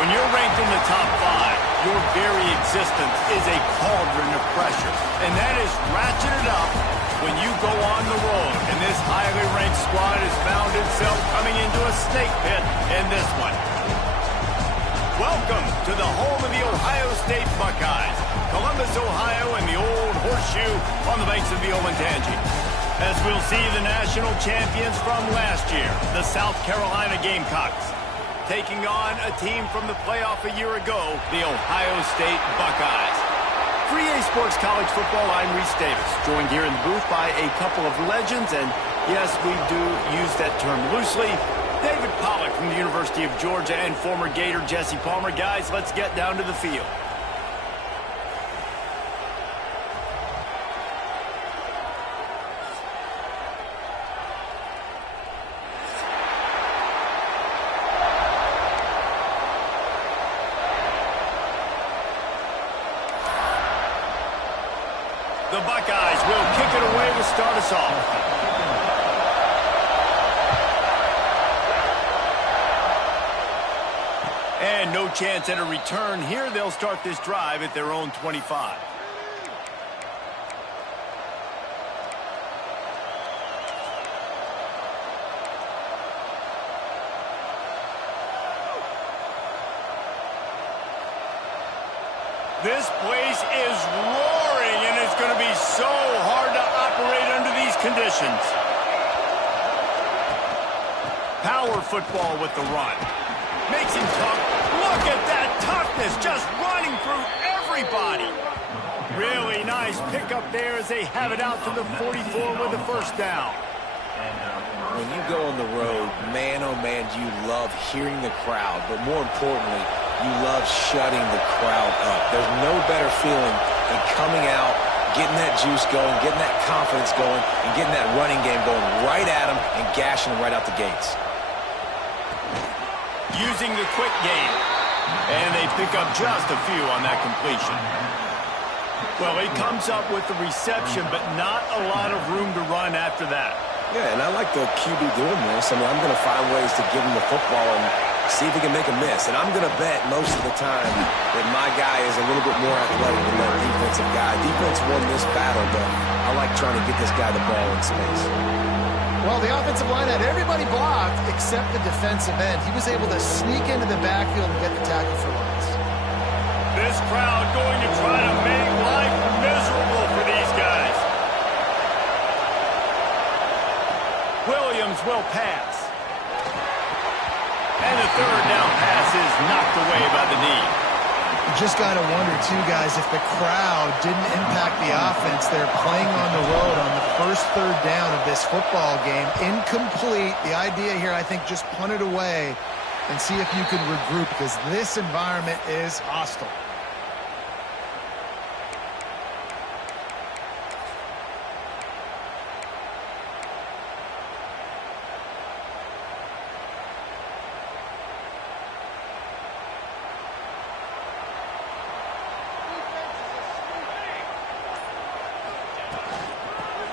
When you're ranked in the top 5, your very existence is a cauldron of pressure. And that is ratcheted up when you go on the road. And this highly ranked squad has found itself coming into a snake pit in this one. Welcome to the home of the Ohio State Buckeyes, Columbus, Ohio, and the old horseshoe on the banks of the Olentangy. As we'll see the national champions from last year, the South Carolina Gamecocks, taking on a team from the playoff a year ago, the Ohio State Buckeyes. For EA Sports College Football, I'm Reese Davis, joined here in the booth by a couple of legends, and yes, we do use that term loosely. David Pollack from the University of Georgia and former Gator Jesse Palmer. Guys, let's get down to the field. The Buckeyes will kick it away to start us off. And no chance at a return here. They'll start this drive at their own 25. This place is roaring, and it's going to be so hard to operate under these conditions. Power football with the run. Makes him tough. Look at that toughness, just running through everybody. Really nice pickup there as they have it out to the 44 with a first down. When you go on the road, man, oh man, do you love hearing the crowd, but more importantly, you love shutting the crowd up. There's no better feeling than coming out, getting that juice going, getting that confidence going, and getting that running game going right at them and gashing them right out the gates. Using the quick game. And they pick up just a few on that completion. Well, he comes up with the reception, but not a lot of room to run after that. Yeah, and I like the QB doing this. I mean, I'm going to find ways to give him the football and see if he can make a miss. And I'm going to bet most of the time that my guy is a little bit more athletic than that defensive guy. Defense won this battle, but I like trying to get this guy the ball in space. Well, the offensive line had everybody blocked except the defensive end. He was able to sneak into the backfield and get the tackle for loss. This crowd going to try to make life miserable for these guys. Williams will pass. And the third down pass is knocked away by the knee. You just got to wonder, too, guys, if the crowd didn't impact the offense. They're playing on the road on the first third down of this football game. Incomplete. The idea here, I think, just punt it away and see if you can regroup, because this environment is hostile.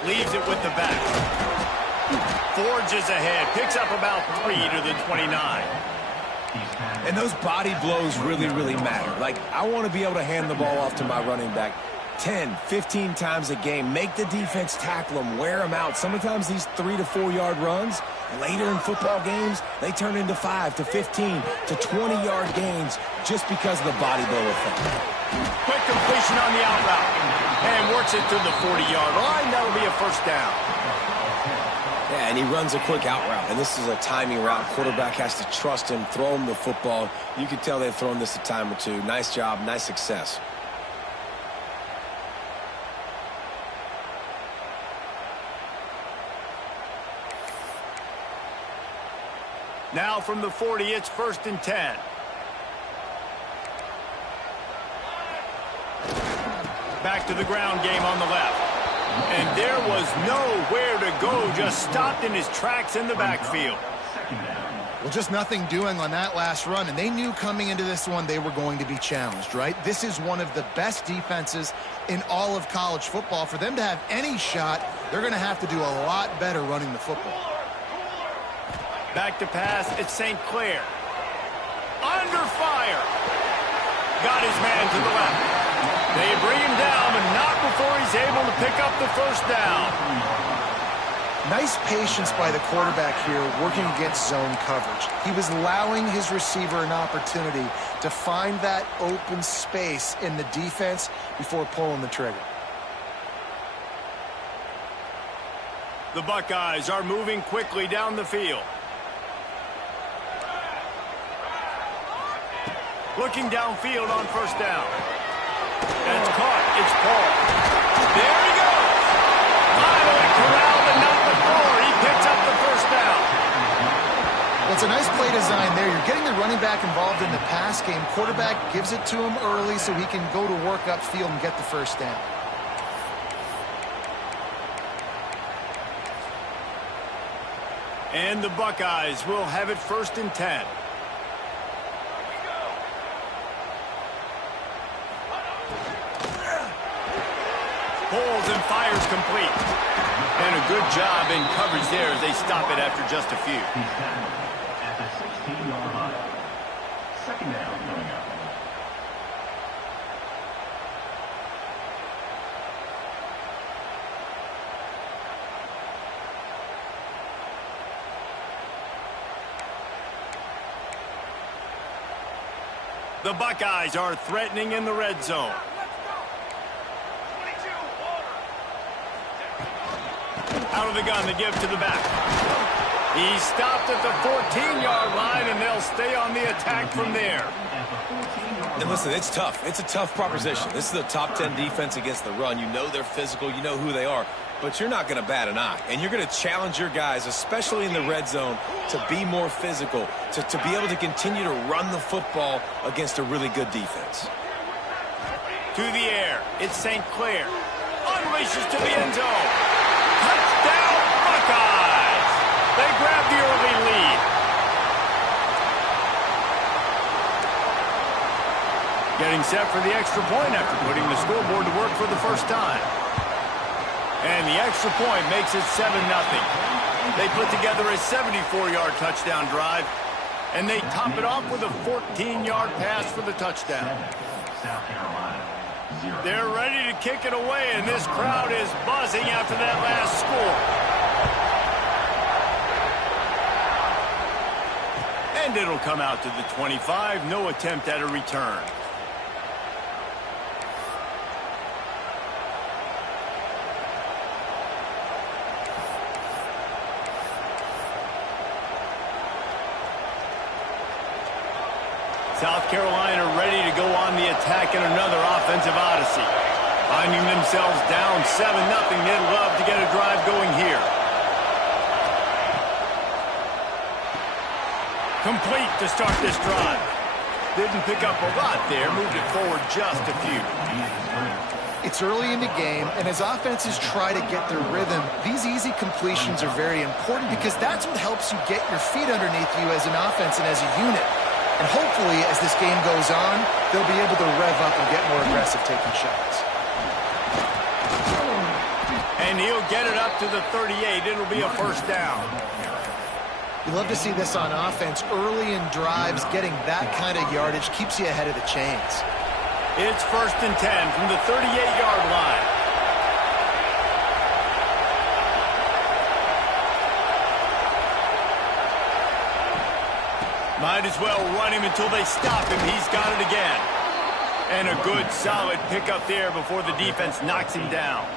Leaves it with the back. Forges ahead. Picks up about 3 to the 29. And those body blows really, really matter. Like, I want to be able to hand the ball off to my running back 10, 15 times a game. Make the defense tackle them, wear them out. Sometimes these 3 to 4 yard runs, later in football games, they turn into 5 to 15 to 20 yard gains just because of the body blow effect. Quick completion on the out route. And works it to the 40-yard line. That'll be a first down. Yeah, and he runs a quick out route. And this is a timing route. Quarterback has to trust him, throw him the football. You can tell they've thrown this a time or two. Nice job, nice success. Now from the 40, it's 1st and 10. Back to the ground game on the left. And there was nowhere to go, just stopped in his tracks in the backfield. Well, just nothing doing on that last run, and they knew coming into this one they were going to be challenged, right? This is one of the best defenses in all of college football. For them to have any shot, they're going to have to do a lot better running the football. Back to pass, it's St. Clair. Under fire. Got his man to the left. They bring him down, but not before he's able to pick up the first down. Nice patience by the quarterback here, working against zone coverage. He was allowing his receiver an opportunity to find that open space in the defense before pulling the trigger. The Buckeyes are moving quickly down the field. Looking downfield on first down. That's caught. It's Paul. There he goes. Finally corralled and not before. He picks up the first down. Well, it's a nice play design there. You're getting the running back involved in the pass game. Quarterback gives it to him early so he can go to work upfield and get the first down. And the Buckeyes will have it 1st and 10. Pulls and fires complete. And a good job in coverage there as they stop it after just a few. He's tackled at the 16-yard line. 2nd down coming up. The Buckeyes are threatening in the red zone. Out of the gun, they give to the back. He stopped at the 14-yard line, and they'll stay on the attack from there. And listen, it's tough. It's a tough proposition. This is a top 10 defense against the run. You know they're physical. You know who they are. But you're not going to bat an eye. And you're going to challenge your guys, especially in the red zone, to be more physical, to be able to continue to run the football against a really good defense. To the air. It's St. Clair. Unleashes to the end zone. Touchdown, Buckeyes! They grab the early lead. Getting set for the extra point after putting the scoreboard to work for the first time. And the extra point makes it 7-0. They put together a 74-yard touchdown drive, and they top it off with a 14-yard pass for the touchdown. South Carolina. They're ready to kick it away, and this crowd is buzzing after that last score. And it'll come out to the 25. No attempt at a return. South Carolina ready to go on the attack in another offensive odyssey. Finding themselves down 7-0, they'd love to get a drive going here. Complete to start this drive. Didn't pick up a lot there, moved it forward just a few. It's early in the game, and as offenses try to get their rhythm, these easy completions are very important because that's what helps you get your feet underneath you as an offense and as a unit. And hopefully, as this game goes on, they'll be able to rev up and get more aggressive taking shots. And he'll get it up to the 38. It'll be a first down. You love to see this on offense. Early in drives, getting that kind of yardage keeps you ahead of the chains. It's 1st and 10 from the 38-yard line. Might as well run him until they stop him. He's got it again. And a good, solid pickup there before the defense knocks him down.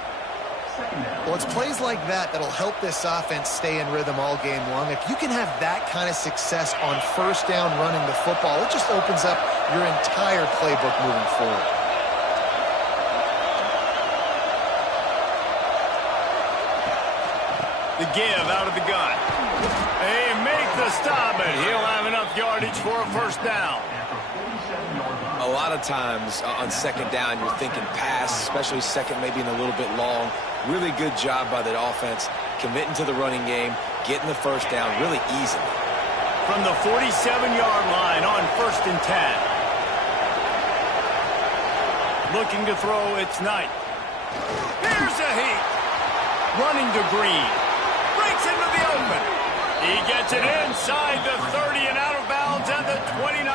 Well, it's plays like that that'll help this offense stay in rhythm all game long. If you can have that kind of success on first down running the football, it just opens up your entire playbook moving forward. The give out of the gun. They make the stop, but he'll have enough yardage for a first down. A lot of times on second down, you're thinking pass, especially second, maybe in a little bit long. Really good job by that offense, committing to the running game, getting the first down really easily. From the 47-yard line on 1st and 10. Looking to throw, it's Knight. Here's a heat. Running to Green. Breaks into the open. He gets it inside the 30 and out of bounds at the 29.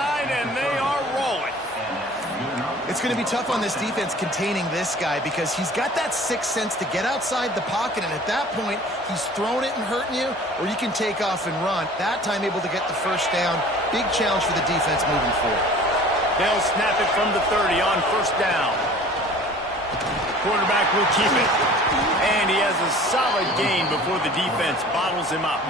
going to be tough on this defense containing this guy because he's got that sixth sense to get outside the pocket, and at that point, he's throwing it and hurting you, or you can take off and run. That time able to get the first down. Big challenge for the defense moving forward. They'll snap it from the 30 on first down. Quarterback will keep it. And he has a solid gain before the defense bottles him up.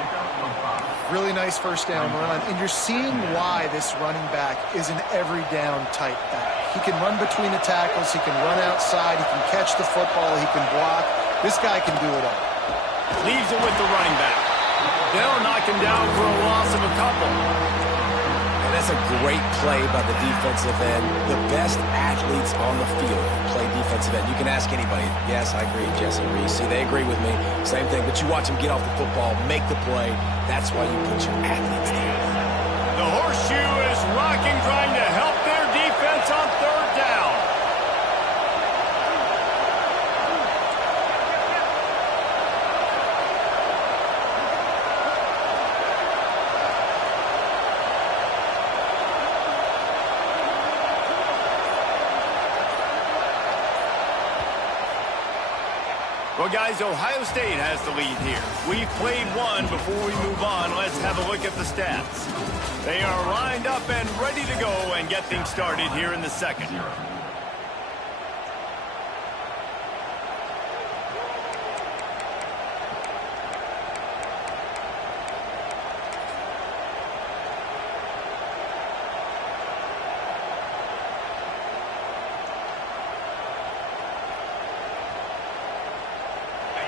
Really nice first down run, and you're seeing why this running back is an every down type back. He can run between the tackles, he can run outside, he can catch the football, he can block. This guy can do it all. Leaves it with the running back. They'll knock him down for a loss of a couple. And that's a great play by the defensive end. The best athletes on the field play defensive end. You can ask anybody. Yes, I agree, Jesse Reese. See, they agree with me. Same thing. But you watch them get off the football, make the play. That's why you put your athletes there. The horseshoe is rocking, trying to help their defense on third down. Well, guys, Ohio State has the lead here. We've played one. Before we move on, let's have a look at the stats. They are lined up and ready to go and get things started here in the second.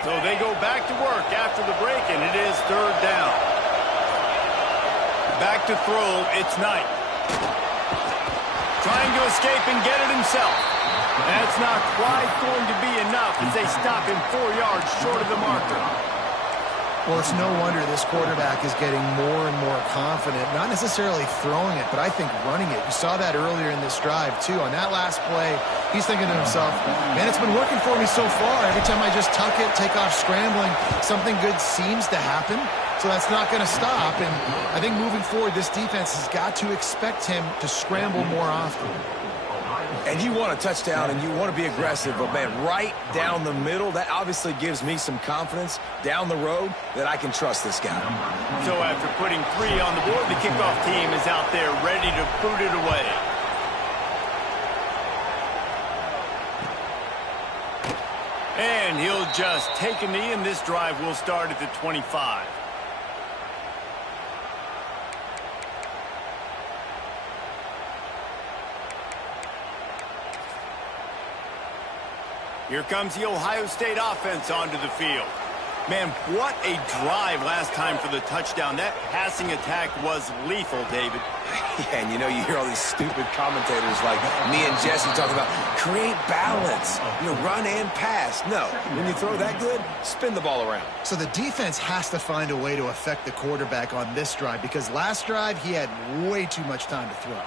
So they go back to work after the break, and it is third down. Back to throw, it's Knight. Trying to escape and get it himself. That's not quite going to be enough as they stop him 4 yards short of the marker. Well, it's no wonder this quarterback is getting more and more confident, not necessarily throwing it, but I think running it. You saw that earlier in this drive, too. On that last play, he's thinking to himself, man, it's been working for me so far. Every time I just tuck it, take off scrambling, something good seems to happen. So that's not going to stop. And I think moving forward, this defense has got to expect him to scramble more often. And you want a touchdown and you want to be aggressive, but man, right down the middle, that obviously gives me some confidence down the road that I can trust this guy. So after putting 3 on the board, the kickoff team is out there ready to boot it away. And he'll just take a knee, and this drive will start at the 25. Here comes the Ohio State offense onto the field. Man, what a drive last time for the touchdown. That passing attack was lethal, David. Yeah, and you hear all these stupid commentators like me and Jesse talking about create balance, run and pass. No, when you throw that good, spin the ball around. So the defense has to find a way to affect the quarterback on this drive because last drive he had way too much time to throw.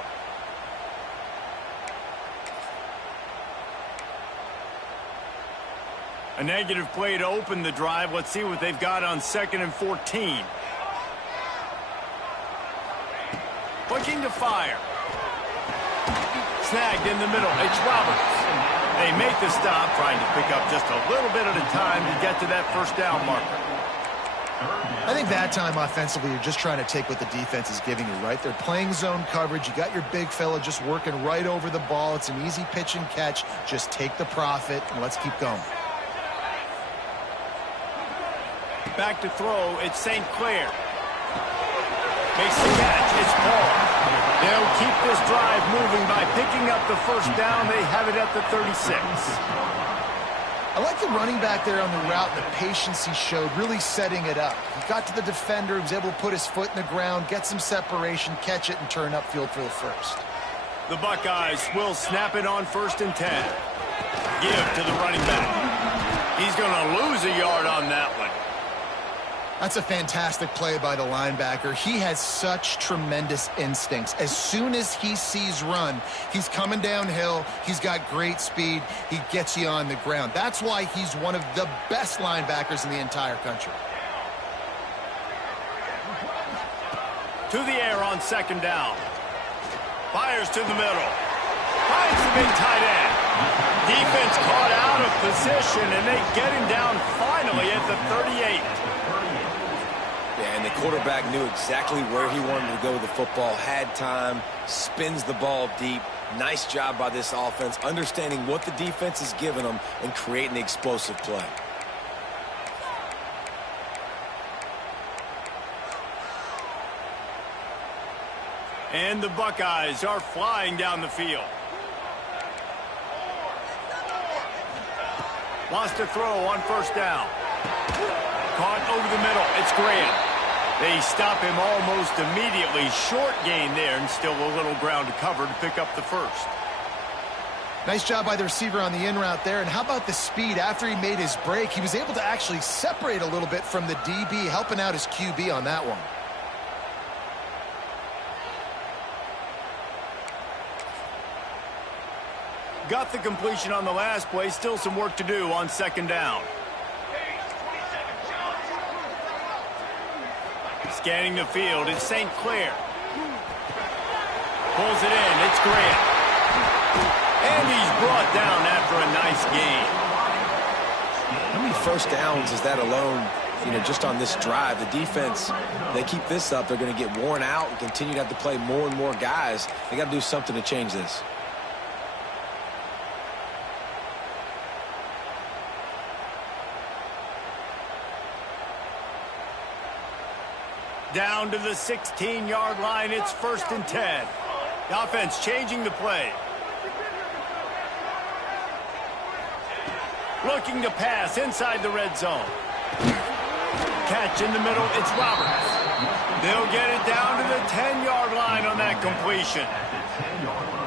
A negative play to open the drive. Let's see what they've got on 2nd and 14. Looking to fire. Snagged in the middle. It's Roberts. They make the stop, trying to pick up just a little bit at a time to get to that first down marker. I think that time offensively, you're just trying to take what the defense is giving you, right? They're playing zone coverage. You got your big fella just working right over the ball. It's an easy pitch and catch. Just take the profit and let's keep going. Back to throw, it's St. Clair. Makes the catch, it's Paul. They'll keep this drive moving by picking up the first down. They have it at the 36. I like the running back there on the route, the patience he showed, really setting it up. He got to the defender, he was able to put his foot in the ground, get some separation, catch it, and turn upfield for the first. The Buckeyes will snap it on 1st and 10. Give to the running back. He's going to lose a yard on that one. That's a fantastic play by the linebacker. He has such tremendous instincts. As soon as he sees run, he's coming downhill. He's got great speed. He gets you on the ground. That's why he's one of the best linebackers in the entire country. To the air on 2nd down. Fires to the middle. Finds the big tight end. Defense caught out of position, and they get him down finally at the 38. Yeah, and the quarterback knew exactly where he wanted to go with the football, had time, spins the ball deep. Nice job by this offense, understanding what the defense is giving them and creating the explosive play. And the Buckeyes are flying down the field. Wants to throw on first down. Caught over the middle. It's Graham. They stop him almost immediately. Short gain there, and still a little ground to cover to pick up the first. Nice job by the receiver on the in route there. And how about the speed? After he made his break, he was able to actually separate a little bit from the DB, helping out his QB on that one. Got the completion on the last play. Still some work to do on second down. Scanning the field, it's St. Clair. Pulls it in, it's Grant. And he's brought down after a nice gain. How many first downs is that alone, just on this drive? The defense, they keep this up, they're going to get worn out and continue to have to play more and more guys. They got to do something to change this. Down to the 16-yard line, it's 1st and 10. The offense changing the play. Looking to pass inside the red zone. Catch in the middle, it's Roberts. They'll get it down to the 10-yard line on that completion.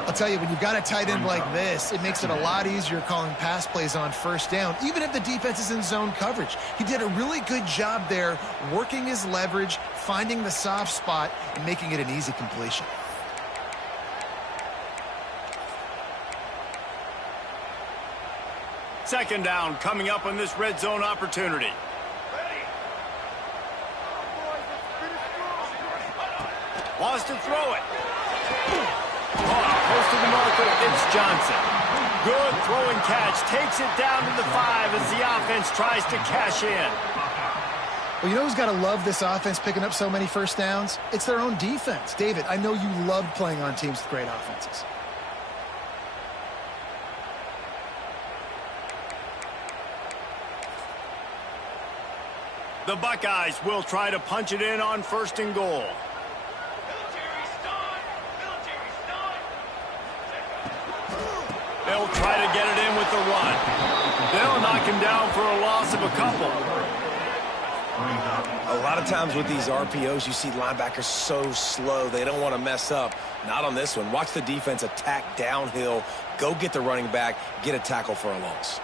I'll tell you, when you've got a tight end like this, it makes it a lot easier calling pass plays on first down, even if the defense is in zone coverage. He did a really good job there, working his leverage, finding the soft spot, and making it an easy completion. Second down coming up on this red zone opportunity. Wants to throw it. Close to the marker, it's Johnson. Good throwing catch, takes it down to the 5 as the offense tries to cash in. Well, you know who's got to love this offense picking up so many first downs? It's their own defense. David, I know you loved playing on teams with great offenses. The Buckeyes will try to punch it in on 1st and goal. They'll try to get it in with the run. They'll knock him down for a loss of a couple. A lot of times with these RPOs, you see linebackers so slow, they don't want to mess up. Not on this one. Watch the defense attack downhill, go get the running back, get a tackle for a loss.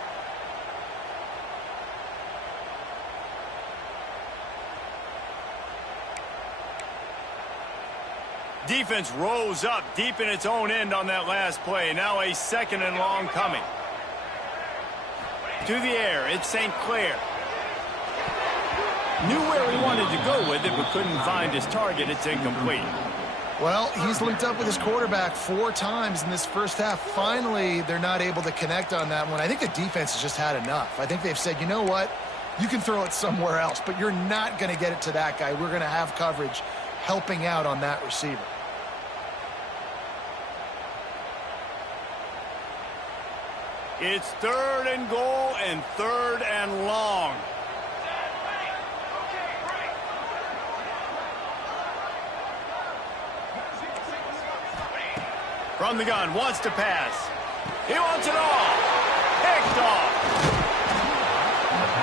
Defense rose up deep in its own end on that last play. Now a 2nd and long coming. To the air, it's St. Clair. Knew where he wanted to go with it, but couldn't find his target. It's incomplete. Well, he's linked up with his quarterback 4 times in this first half. Finally, they're not able to connect on that one. I think the defense has just had enough. I think they've said, you know what? You can throw it somewhere else, but you're not going to get it to that guy. We're going to have coverage helping out on that receiver. It's 3rd and goal and 3rd and long. From the gun, wants to pass. He wants it all. Picked off.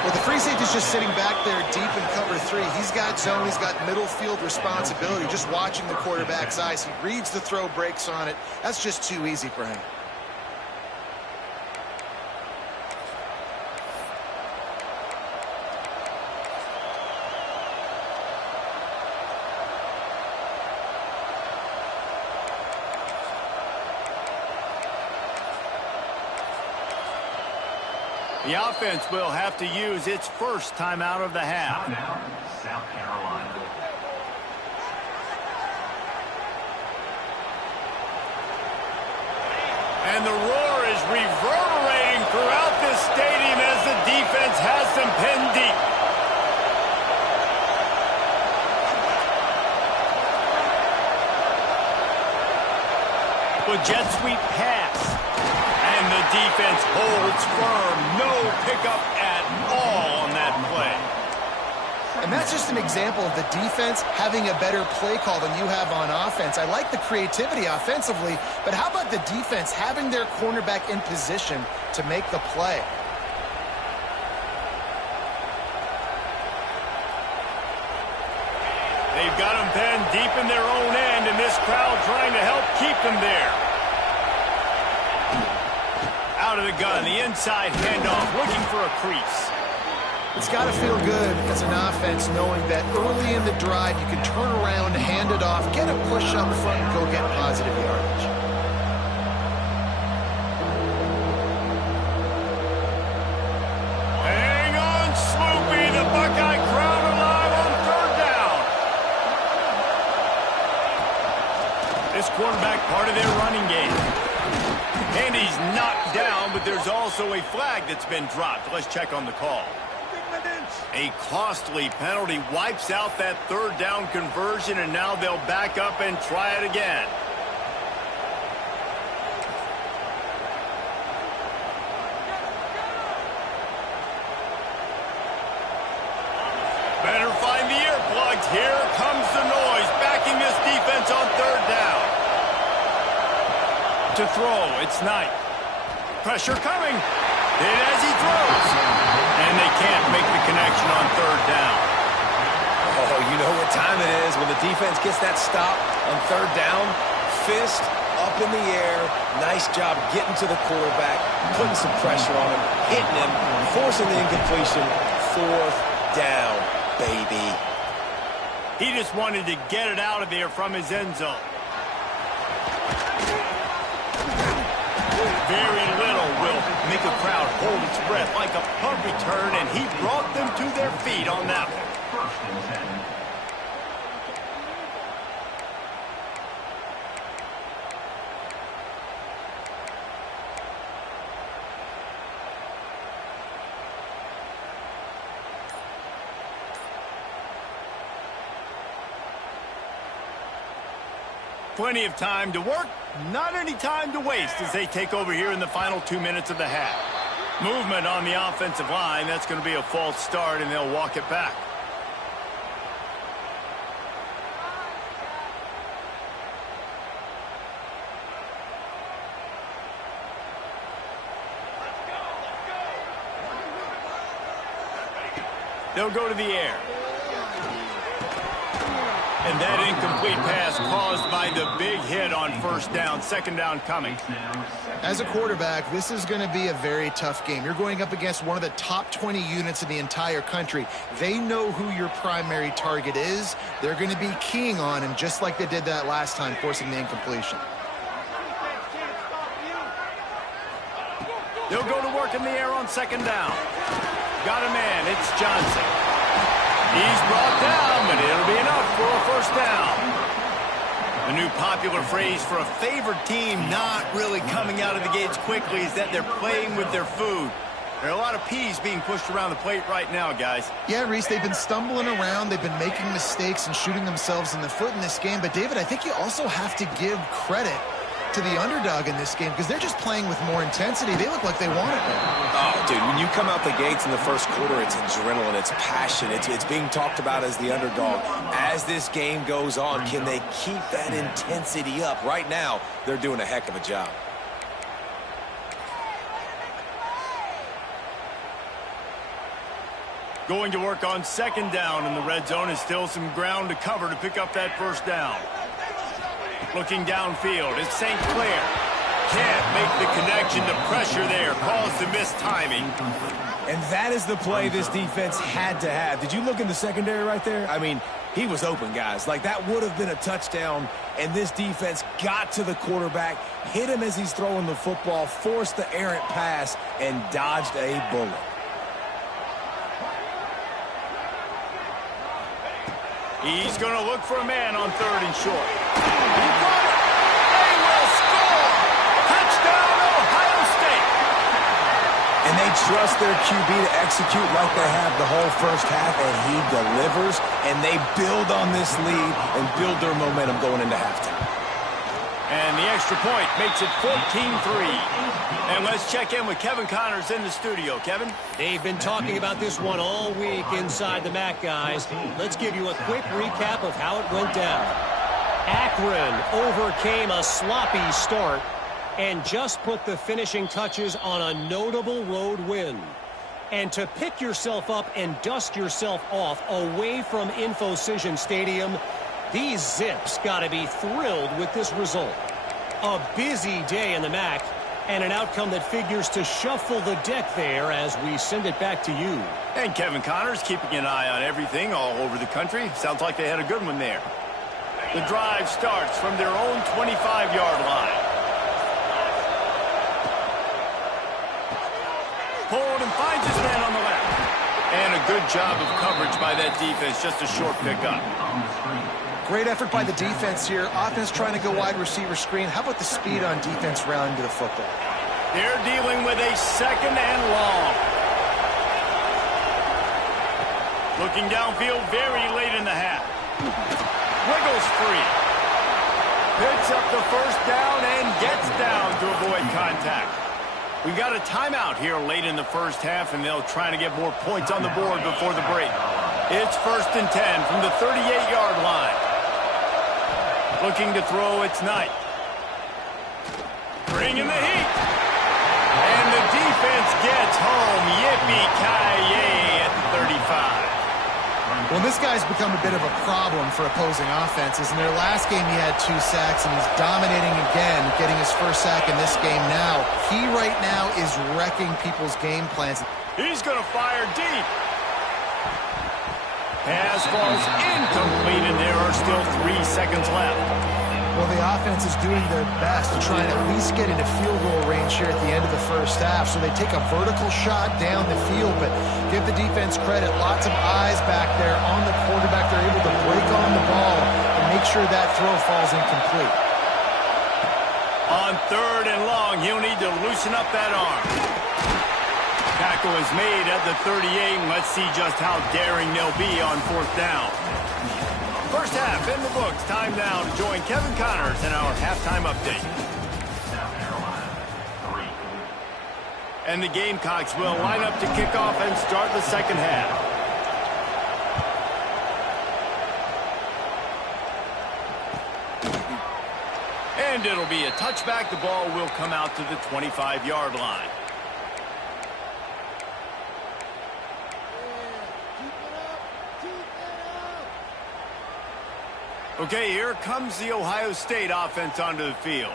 Well, the free safety's just sitting back there deep in cover 3. He's got zone. He's got middle field responsibility. Just watching the quarterback's eyes. He reads the throw, breaks on it. That's just too easy for him. The offense will have to use its first timeout of the half. Now, South Carolina. And the roar is reverberating throughout this stadium as the defense has them pinned deep. With jet sweep pass. And the defense holds firm. No pickup at all on that play. And that's just an example of the defense having a better play call than you have on offense. I like the creativity offensively, but how about the defense having their cornerback in position to make the play? They've got them pinned deep in their own end, and this crowd trying to help keep them there. Out of the gun, the inside handoff, looking for a crease. It's got to feel good as an offense knowing that early in the drive you can turn around, hand it off, get a push up front, and go get positive yardage. Hang on, Swoopy, the Buckeye crowd alive on third down. This quarterback part of their running game. And he's knocked down, but there's also a flag that's been dropped. Let's check on the call. A costly penalty wipes out that third down conversion, and now they'll back up and try it again. Better find the earplugs. Here comes the noise, backing this defense on third down. To throw, it's Knight. Pressure coming. Hit as he throws. And they can't make the connection on third down. Oh, you know what time it is when the defense gets that stop on third down. Fist up in the air. Nice job getting to the quarterback, putting some pressure on him, hitting him, forcing the incompletion. Fourth down, baby. He just wanted to get it out of there from his end zone. Very little will make a crowd hold its breath like a punt return, and he brought them to their feet on that one. First and 10. Plenty of time to work, not any time to waste as they take over here in the final 2 minutes of the half. Movement on the offensive line, that's going to be a false start, and they'll walk it back. They'll go to the air. And that incomplete pass caused by the big hit on first down. Second down coming. As a quarterback, this is going to be a very tough game. You're going up against one of the top 20 units in the entire country. They know who your primary target is. They're going to be keying on him just like they did that last time, forcing the incompletion. They'll go to work in the air on second down. Got a man. It's Johnson. He's brought down, but it'll be enough for a first down. The new popular phrase for a favored team not really coming out of the gates quickly is that they're playing with their food. There are a lot of peas being pushed around the plate right now, guys. Yeah, Reese, they've been stumbling around. They've been making mistakes and shooting themselves in the foot in this game. But, David, I think you also have to give credit to the underdog in this game because they're just playing with more intensity. They look like they want it. Oh, dude, when you come out the gates in the first quarter, it's adrenaline, it's passion, it's being talked about as the underdog. As this game goes on, can they keep that intensity up? Right now, they're doing a heck of a job. Going to work on second down, and the red zone is still some ground to cover to pick up that first down. Looking downfield, it's St. Clair. Can't make the connection. The pressure there caused the missed timing. And that is the play this defense had to have. Did you look in the secondary right there? I mean, he was open, guys. Like, that would have been a touchdown, and this defense got to the quarterback, hit him as he's throwing the football, forced the errant pass, and dodged a bullet. He's going to look for a man on third and short. He got it. They will score. Touchdown, trust their QB to execute like they have the whole first half, and he delivers, and they build on this lead and build their momentum going into halftime. And the extra point makes it 14-3. And let's check in with Kevin Connors in the studio. Kevin? They've been talking about this one all week inside the MAC, guys. Let's give you a quick recap of how it went down. Akron overcame a sloppy start and just put the finishing touches on a notable road win. And to pick yourself up and dust yourself off away from InfoCision Stadium, these Zips got to be thrilled with this result. A busy day in the MAC and an outcome that figures to shuffle the deck there as we send it back to you. And Kevin Connors keeping an eye on everything all over the country. Sounds like they had a good one there. The drive starts from their own 25-yard line. Pulled and finds his man on the left. And a good job of coverage by that defense, just a short pickup. Great effort by the defense here. Offense trying to go wide receiver screen. How about the speed on defense rounding to the football? They're dealing with a second and long. Looking downfield very late in the half. Wiggles free. Picks up the first down and gets down to avoid contact. We got a timeout here late in the first half, and they'll try to get more points on the board before the break. It's 1st and 10 from the 38-yard line. Looking to throw, it's Knight. Bringing the heat. And the defense gets home. Yippee-ki-yay at the 35. Well, this guy's become a bit of a problem for opposing offenses. In their last game, he had 2 sacks, and he's dominating again, getting his first sack in this game now. He right now is wrecking people's game plans. He's going to fire deep. Pass falls incomplete, and there are still 3 seconds left. Well, the offense is doing their best to try and at least get into field goal range here at the end of the first half. So they take a vertical shot down the field, but give the defense credit. Lots of eyes back there on the quarterback. They're able to break on the ball and make sure that throw falls incomplete. On 3rd and long, he'll need to loosen up that arm. Tackle is made at the 38, and let's see just how daring they'll be on 4th down. First half in the books. Time now to join Kevin Connors in our halftime update. And the Gamecocks will line up to kick off and start the second half. And it'll be a touchback. The ball will come out to the 25-yard line. Okay, here comes the Ohio State offense onto the field.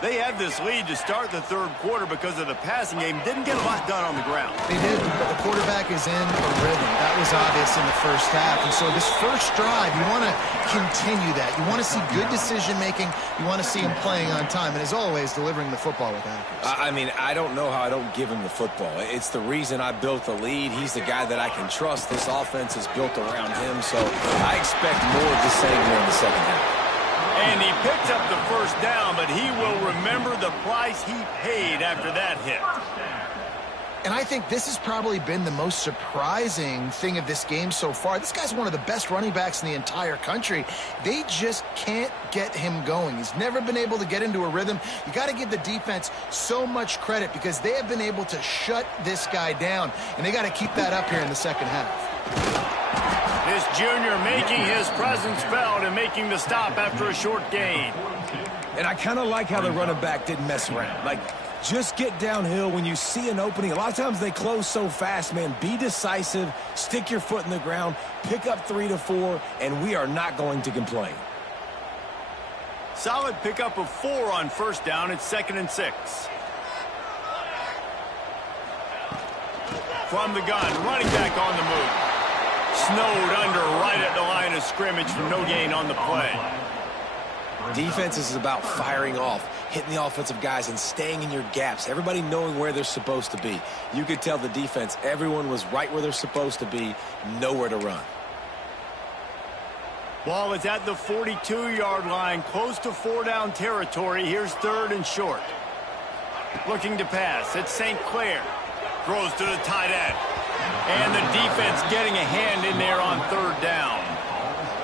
They had this lead to start the 3rd quarter because of the passing game. Didn't get a lot done on the ground. They did, but the quarterback is in a rhythm. That was obvious in the first half. And so this first drive, you want to continue that. You want to see good decision-making. You want to see him playing on time. And as always, delivering the football with accuracy. I mean, I don't know how I don't give him the football. It's the reason I built the lead. He's the guy that I can trust. This offense is built around him, so I expect more of the same here in the second half. And he picked up the first down, but he will remember the price he paid after that hit. And I think this has probably been the most surprising thing of this game so far. This guy's one of the best running backs in the entire country. They just can't get him going. He's never been able to get into a rhythm. You got to give the defense so much credit because they have been able to shut this guy down, and they got to keep that up here in the second half. This junior making his presence felt and making the stop after a short gain. And I kind of like how the running back didn't mess around. Like, just get downhill when you see an opening. A lot of times they close so fast, man. Be decisive, stick your foot in the ground, pick up 3 to 4, and we are not going to complain. Solid pickup of 4 on first down. It's 2nd and 6. From the gun, running back on the move. Snowed under right at the line of scrimmage for no gain on the play. Defense is about firing off, hitting the offensive guys, and staying in your gaps. Everybody knowing where they're supposed to be. You could tell the defense, everyone was right where they're supposed to be, nowhere to run. Ball is at the 42-yard line, close to 4-down territory. Here's 3rd and short. Looking to pass. It's St. Clair. Throws to the tight end. And the defense getting a hand in there on third down.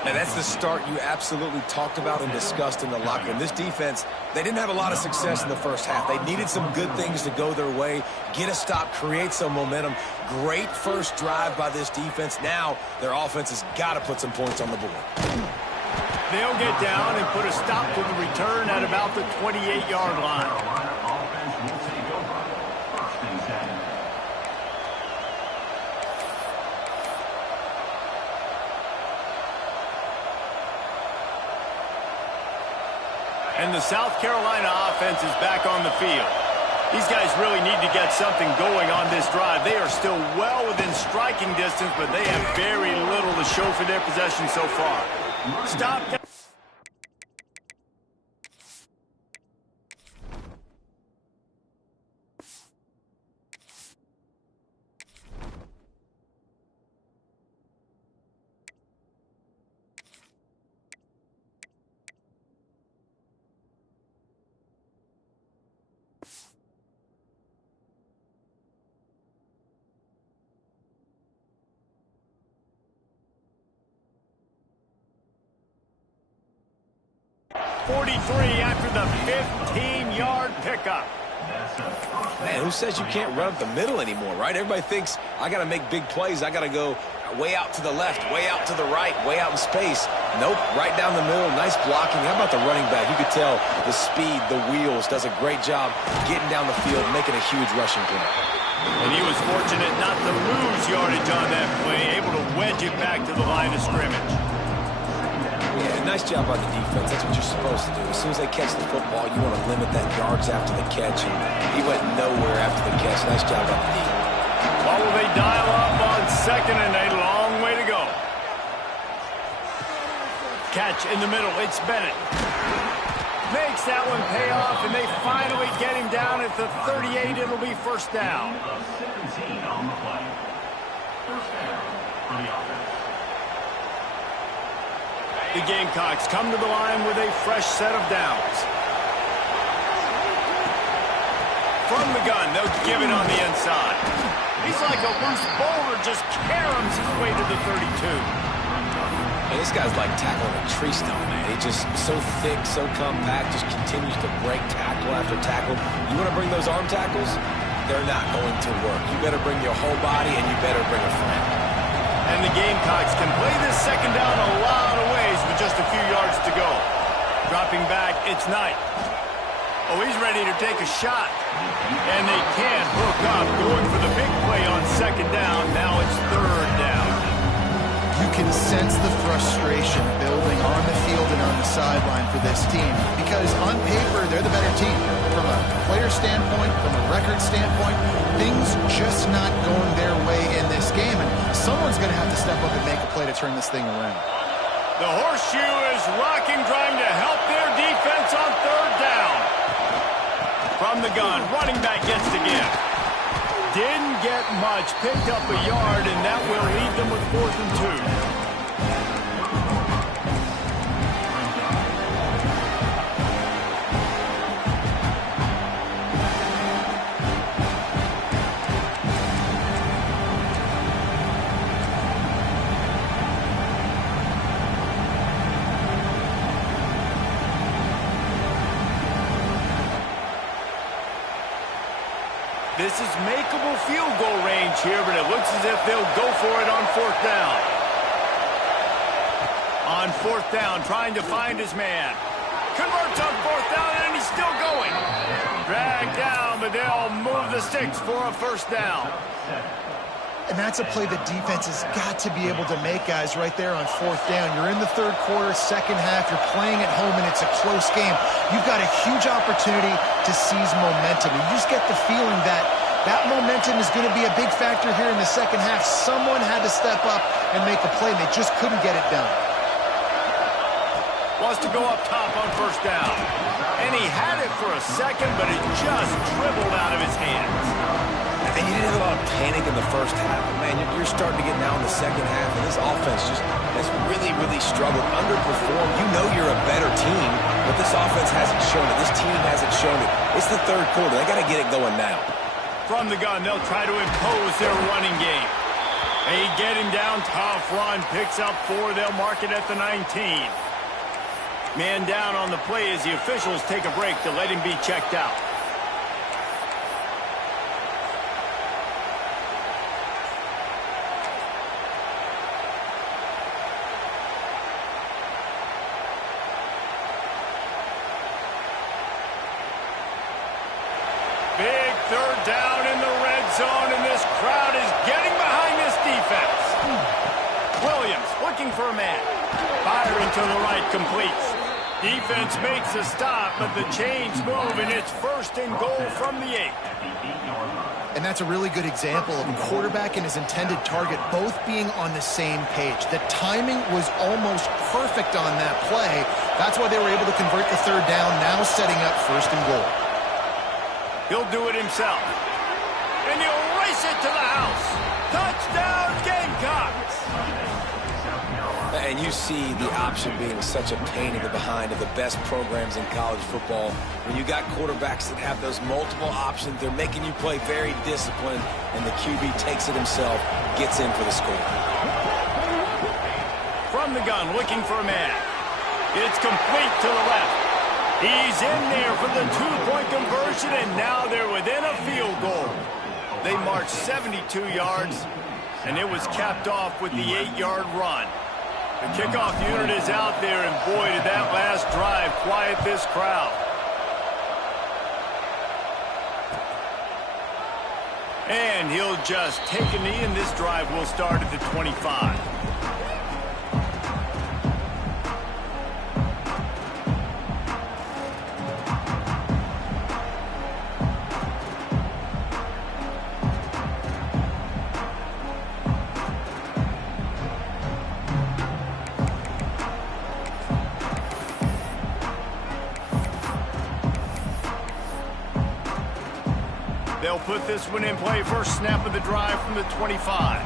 And that's the start you absolutely talked about and discussed in the locker room. This defense, they didn't have a lot of success in the first half. They needed some good things to go their way, get a stop, create some momentum. Great first drive by this defense. Now their offense has got to put some points on the board. They'll get down and put a stop to the return at about the 28-yard line. Offense will take over. First and 10. And the South Carolina offense is back on the field. These guys really need to get something going on this drive. They are still well within striking distance, but they have very little to show for their possession so far. Stop. After the 15-yard pickup. Man, who says you can't run up the middle anymore, right? Everybody thinks I got to make big plays. I got to go way out to the left, way out to the right, way out in space. Nope, right down the middle. Nice blocking. How about the running back? You could tell the speed, the wheels, does a great job getting down the field, making a huge rushing play. And he was fortunate not to lose yardage on that play, able to wedge it back to the line of scrimmage. Yeah, nice job by the defense. That's what you're supposed to do. As soon as they catch the football, you want to limit that yards after the catch. And he went nowhere after the catch. Nice job by the defense. Well, will they dial up on second and a long way to go? Catch in the middle. It's Bennett. Makes that one pay off, and they finally get him down at the 38. It'll be first down. 17 on the play. First down for the offense. The Gamecocks come to the line with a fresh set of downs. From the gun, they'll give it on the inside. He's like a loose boulder, just caroms his way to the 32. And this guy's like tackling a tree stump, man. He's just so thick, so compact, just continues to break tackle after tackle. You want to bring those arm tackles? They're not going to work. You better bring your whole body, and you better bring a friend. And the Gamecocks can play this second down a lot of ways with just a few yards to go. Dropping back, it's Knight. Oh, he's ready to take a shot. And they can't hook up, going for the big play on second down. Now it's third down. You can sense the frustration building on the field and on the sideline for this team, because on paper, they're the better team. From a player standpoint, from a record standpoint, things just not going their way in this game, and someone's going to have to step up and make a play to turn this thing around. The horseshoe is rocking, trying to help their defense on third down. From the gun, running back gets to give. Didn't get much, picked up a yard, and that will leave them with 4th and 2. This is makeable field goal range here, but it looks as if they'll go for it on 4th down. On 4th down, trying to find his man. Converts on 4th down, and he's still going. Dragged down, but they'll move the sticks for a first down. And that's a play the defense has got to be able to make, guys, right there on 4th down. You're in the third quarter, second half. You're playing at home, and it's a close game. You've got a huge opportunity to seize momentum. You just get the feeling that that momentum is going to be a big factor here in the second half. Someone had to step up and make a play, and they just couldn't get it done. Wants to go up top on first down. And he had it for a second, but it just dribbled out of his hands. And you didn't have a lot of panic in the first half. Man, you're starting to get now in the second half, and this offense just has really, really struggled, underperformed. You know you're a better team, but this offense hasn't shown it. This team hasn't shown it. It's the third quarter. They got to get it going now. From the gun, they'll try to impose their running game. They get him down, tough run, picks up 4. They'll mark it at the 19. Man down on the play as the officials take a break to let him be checked out. Big third down in the red zone, and this crowd is getting behind this defense. Williams looking for a man. Firing to the right, completes. Defense makes a stop, but the chains move, and it's 1st and goal from the 8. And that's a really good example of a quarterback and his intended target both being on the same page. The timing was almost perfect on that play. That's why they were able to convert the third down, now setting up 1st and goal. He'll do it himself. And he'll race it to the house. Touchdown, Gamecocks! And you see the option being such a pain in the behind of the best programs in college football. When you got quarterbacks that have those multiple options, they're making you play very disciplined, and the QB takes it himself, gets in for the score. From the gun, looking for a man. It's complete to the left. He's in there for the 2-point conversion, and now they're within a field goal. They marched 72 yards, and it was capped off with the 8-yard run. The kickoff unit is out there, and boy, did that last drive quiet this crowd. And he'll just take a knee, and this drive will start at the 25. They'll put this one in play. First snap of the drive from the 25.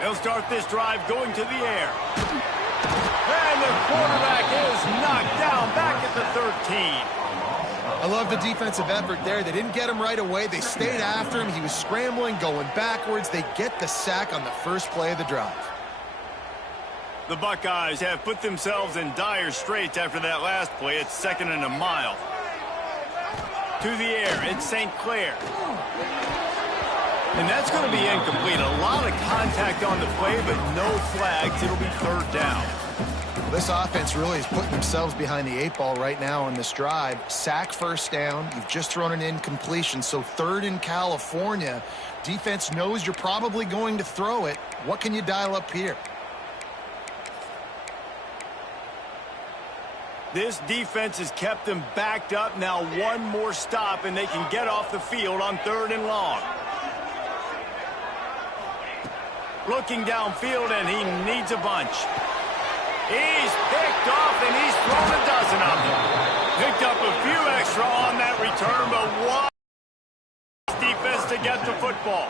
They'll start this drive going to the air. And the quarterback is knocked down back at the 13. I love the defensive effort there. They didn't get him right away. They stayed after him. He was scrambling, going backwards. They get the sack on the first play of the drive. The Buckeyes have put themselves in dire straits after that last play. It's 2nd and a mile. To the air, it's St. Clair. And that's going to be incomplete. A lot of contact on the play, but no flags. It'll be 3rd down. Well, this offense really is putting themselves behind the 8 ball right now on this drive. Sack, 1st down. You've just thrown an incompletion, so 3rd in California. Defense knows you're probably going to throw it. What can you dial up here? This defense has kept them backed up. Now one more stop, and they can get off the field on 3rd and long. Looking downfield, and he needs a bunch. He's picked off, and he's thrown a dozen of them. Picked up a few extra on that return, but what defense to get the football.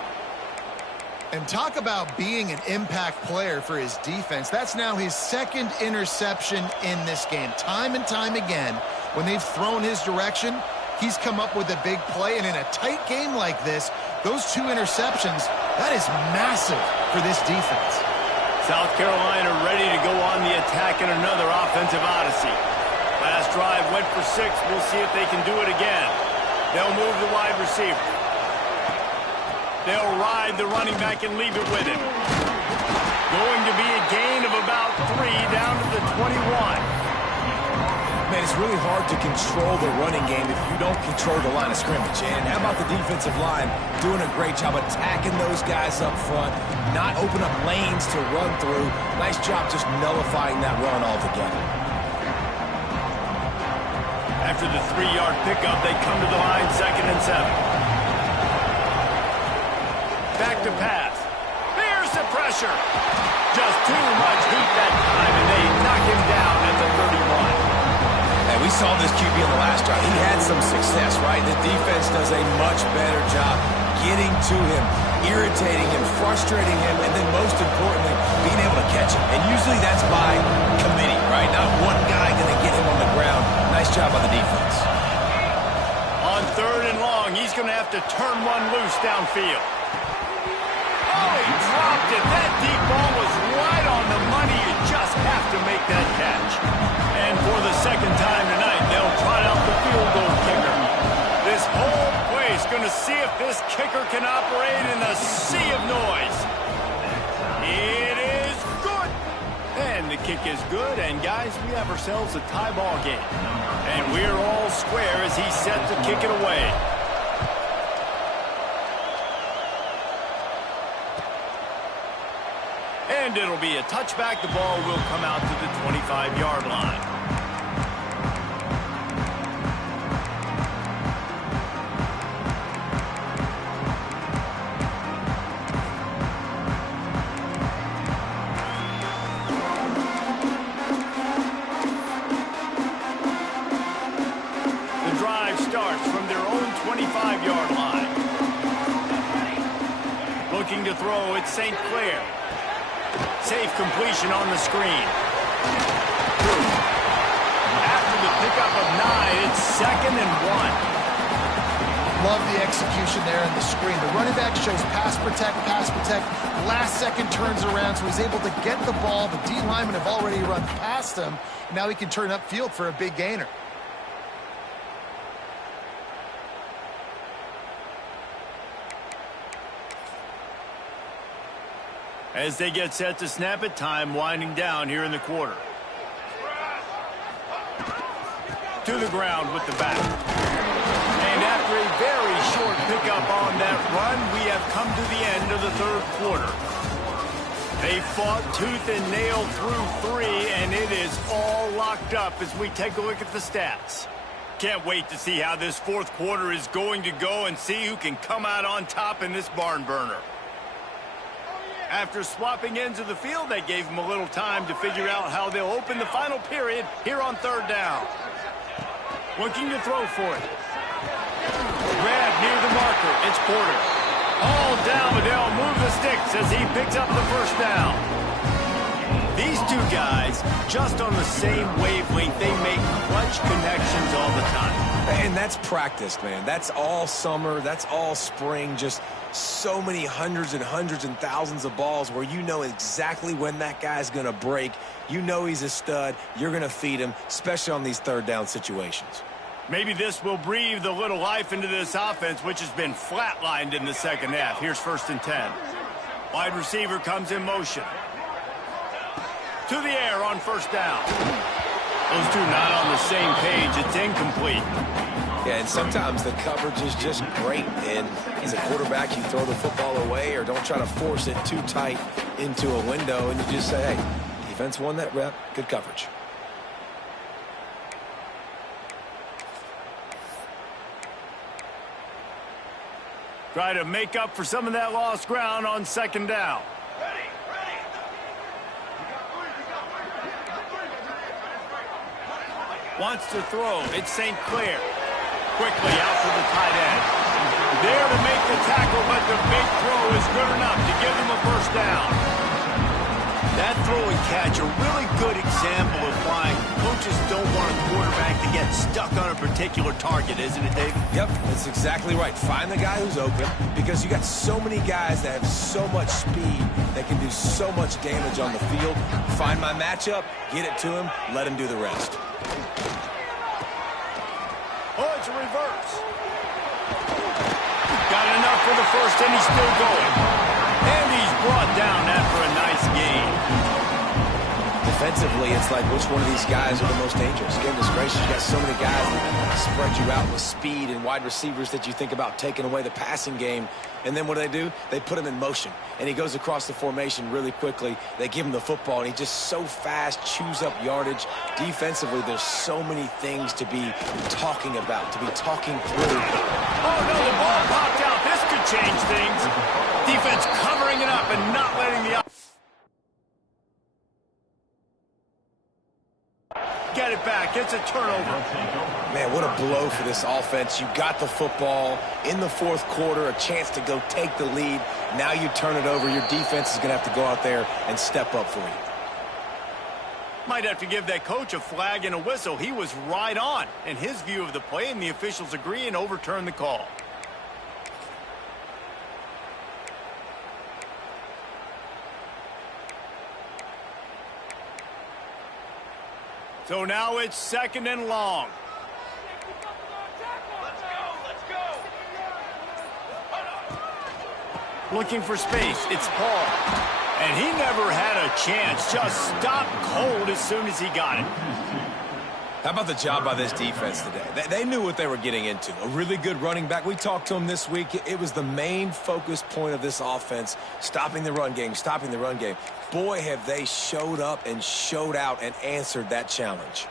And talk about being an impact player for his defense. That's now his 2nd interception in this game. Time and time again, when they've thrown his direction, he's come up with a big play. And in a tight game like this, those 2 interceptions, that is massive for this defense. South Carolina ready to go on the attack in another offensive odyssey. Last drive went for 6. We'll see if they can do it again. They'll move the wide receiver. They'll ride the running back and leave it with him. Going to be a gain of about 3 down to the 21. Man, it's really hard to control the running game if you don't control the line of scrimmage. And how about the defensive line doing a great job attacking those guys up front, not open up lanes to run through. Nice job just nullifying that run altogether. After the 3-yard pickup, they come to the line 2nd and 7. Back to pass. There's the pressure. Just too much heat that time, and they knock him down at the 31. And we saw this QB in the last drive. He had some success, right? The defense does a much better job getting to him, irritating him, frustrating him, and then most importantly, being able to catch him. And usually that's by committee, right? Not one guy going to get him on the ground. Nice job by the defense. he's going to have to turn one loose downfield. Oh, he dropped it. That deep ball was right on the money. You just have to make that catch. And for the second time tonight, they'll trot out the field goal kicker. This whole place going to see if this kicker can operate in a sea of noise. It is good. And the kick is good. And, guys, we have ourselves a tie ball game. And we're all square as he's set to kick it away. And it'll be a touchback. The ball will come out to the 25-yard line. The drive starts from their own 25-yard line. Looking to throw, it's St. Clair. Safe completion on the screen. After the pickup of 9, it's 2nd and 1. Love the execution there in the screen. The running back shows pass protect. Last second turns around, so he's able to get the ball. The D linemen have already run past him. Now he can turn upfield for a big gainer. As they get set to snap it, time winding down here in the quarter. To the ground with the back. And after a very short pickup on that run, we have come to the end of the third quarter. They fought tooth and nail through 3, and it is all locked up as we take a look at the stats. Can't wait to see how this fourth quarter is going to go and see who can come out on top in this barn burner. After swapping ends of the field, they gave them a little time to figure out how they'll open the final period here on third down. Looking to throw for it. Grab near the marker. It's Porter. All down, but they'll move the sticks as he picks up the first down. These two guys, just on the same wavelength, they make clutch connections all the time. And that's practice, man. That's all summer. That's all spring. Just so many hundreds and thousands of balls where you know exactly when that guy's going to break. You know he's a stud. You're going to feed him, especially on these third down situations. Maybe this will breathe a little life into this offense, which has been flatlined in the second half. Here's 1st and 10. Wide receiver comes in motion. To the air on first down. Those two not on the same page. It's incomplete. Yeah, and sometimes the coverage is just great. And as a quarterback, you throw the football away or don't try to force it too tight into a window. And you just say, hey, defense won that rep. Good coverage. Try to make up for some of that lost ground on second down. Wants to throw. It's St. Clair. Quickly out to the tight end. There to make the tackle, but the big throw is good enough to give them a first down. That throw and catch, a really good example of why coaches don't want a quarterback to get stuck on a particular target, isn't it, David? Yep, that's exactly right. Find the guy who's open because you got so many guys that have so much speed that can do so much damage on the field. Find my matchup, get it to him, let him do the rest. Oh, it's a reverse. Got enough for the first, and he's still going. And he's brought down after a nice gain. Defensively, it's like which one of these guys are the most dangerous. Goodness gracious, you got so many guys that spread you out with speed and wide receivers that you think about taking away the passing game. And then what do? They put him in motion. And he goes across the formation really quickly. They give him the football, and he just so fast chews up yardage. Defensively, there's so many things to be talking about, to be talking through. Oh, no, the ball popped out. This could change things. Defense covering it up and not letting the... Get it back. It's a turnover. Man, what a blow for this offense. You got the football in the fourth quarter, a chance to go take the lead. Now you turn it over. Your defense is going to have to go out there and step up for you. Might have to give that coach a flag and a whistle. He was right on in his view of the play, and the officials agree and overturn the call. So now it's 2nd and long. Looking for space. It's Paul. And he never had a chance. Just stopped cold as soon as he got it. How about the job by this defense today? They knew what they were getting into. A really good running back. We talked to him this week. It was the main focus point of this offense, stopping the run game, stopping the run game. Boy, have they showed up and showed out and answered that challenge.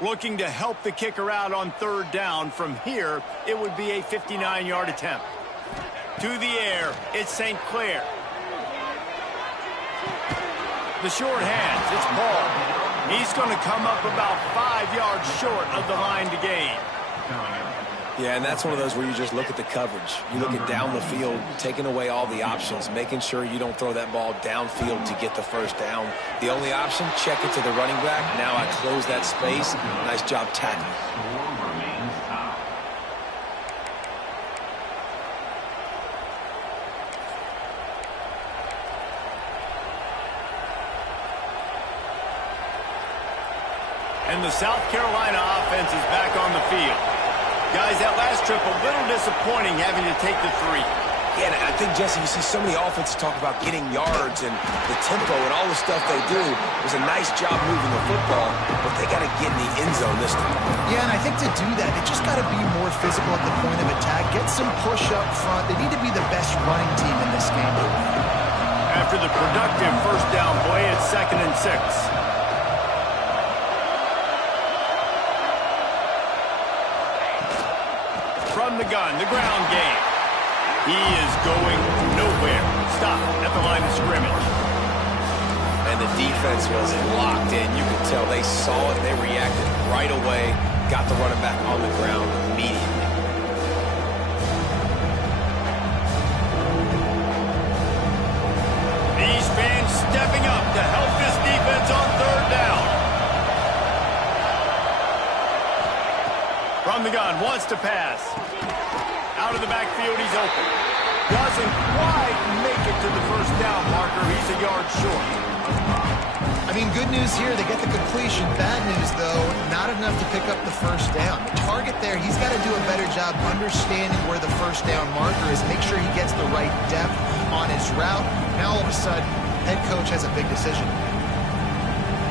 Looking to help the kicker out on 3rd down. From here, it would be a 59-yard attempt. To the air, it's St. Clair. The short hands, it's Paul. He's going to come up about 5 yards short of the line to gain. Yeah, and that's one of those where you just look at the coverage. You look at down the field, taking away all the options, making sure you don't throw that ball downfield to get the 1st down. The only option, check it to the running back. Now I close that space. Nice job tackling. And the South Carolina offense is back on the field. Guys, that last trip, a little disappointing having to take the 3. Yeah, and I think, Jesse, you see so many offenses talk about getting yards and the tempo and all the stuff they do. It was a nice job moving the football, but they got to get in the end zone this time. Yeah, and I think to do that, they just got to be more physical at the point of attack, get some push up front. They need to be the best running team in this game. After the productive 1st down play, it's 2nd and 6. From the gun, the ground game. He is going nowhere. Stop at the line of scrimmage. And the defense was locked in. You could tell they saw it. They reacted right away. Got the running back on the ground immediately. These fans stepping up to help this defense on 3rd down. From the gun, wants to pass. Out of the backfield, he's open. Doesn't quite make it to the 1st down marker. He's a yard short. I mean, good news here, they get the completion. Bad news, though, not enough to pick up the 1st down. The target there, he's got to do a better job understanding where the 1st down marker is, make sure he gets the right depth on his route. Now, all of a sudden, head coach has a big decision.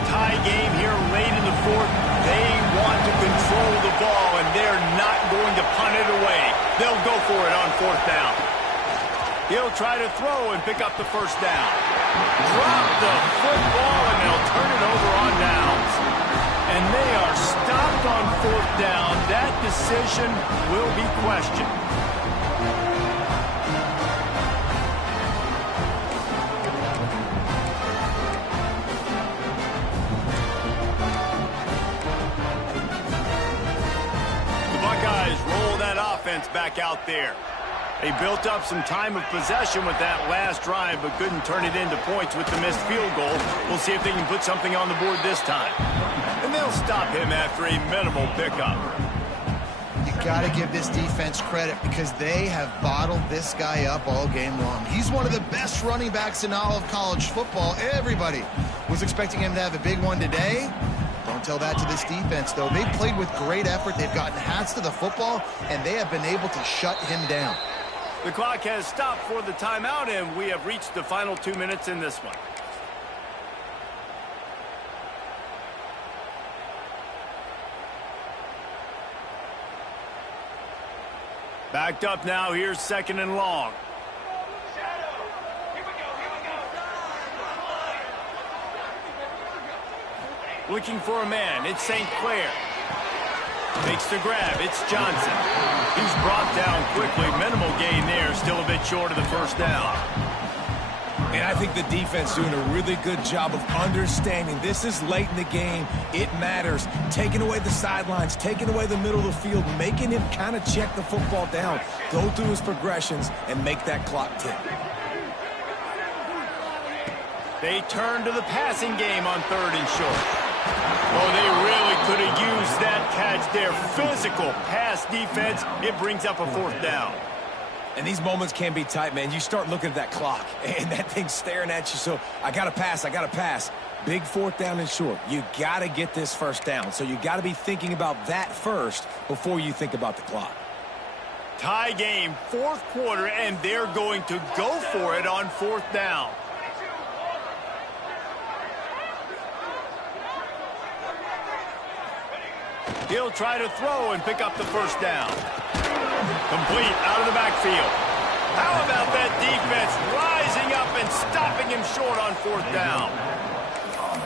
Tie game here late in the 4th. They want to control the ball, and they're not going to punt it away. They'll go for it on 4th down. He'll try to throw and pick up the 1st down. Drop the football, and they'll turn it over on downs. And they are stopped on 4th down. That decision will be questioned. Back out there. They built up some time of possession with that last drive, but couldn't turn it into points with the missed field goal. We'll see if they can put something on the board this time. And they'll stop him after a minimal pickup. You got to give this defense credit because they have bottled this guy up all game long. He's one of the best running backs in all of college football. Everybody was expecting him to have a big one today. Don't tell that to this defense, though. They've played with great effort. They've gotten hats to the football, and they have been able to shut him down. The clock has stopped for the timeout, and we have reached the final 2 minutes in this one. Backed up now. Here's 2nd and long. Looking for a man. It's St. Clair. Makes the grab. It's Johnson. He's brought down quickly. Minimal gain there. Still a bit short of the 1st down. And I think the defense doing a really good job of understanding this is late in the game. It matters. Taking away the sidelines, taking away the middle of the field, making him kind of check the football down, go through his progressions, and make that clock tick. They turn to the passing game on 3rd and short. Oh, they really could have used that catch there. Physical pass defense. It brings up a 4th down. And these moments can be tight, man. You start looking at that clock, and that thing's staring at you. So I got to pass, I got to pass. Big fourth down and short. You got to get this first down. So you got to be thinking about that first before you think about the clock. Tie game, fourth quarter, and they're going to go for it on fourth down. He'll try to throw and pick up the first down. Complete out of the backfield. How about that defense rising up and stopping him short on fourth down?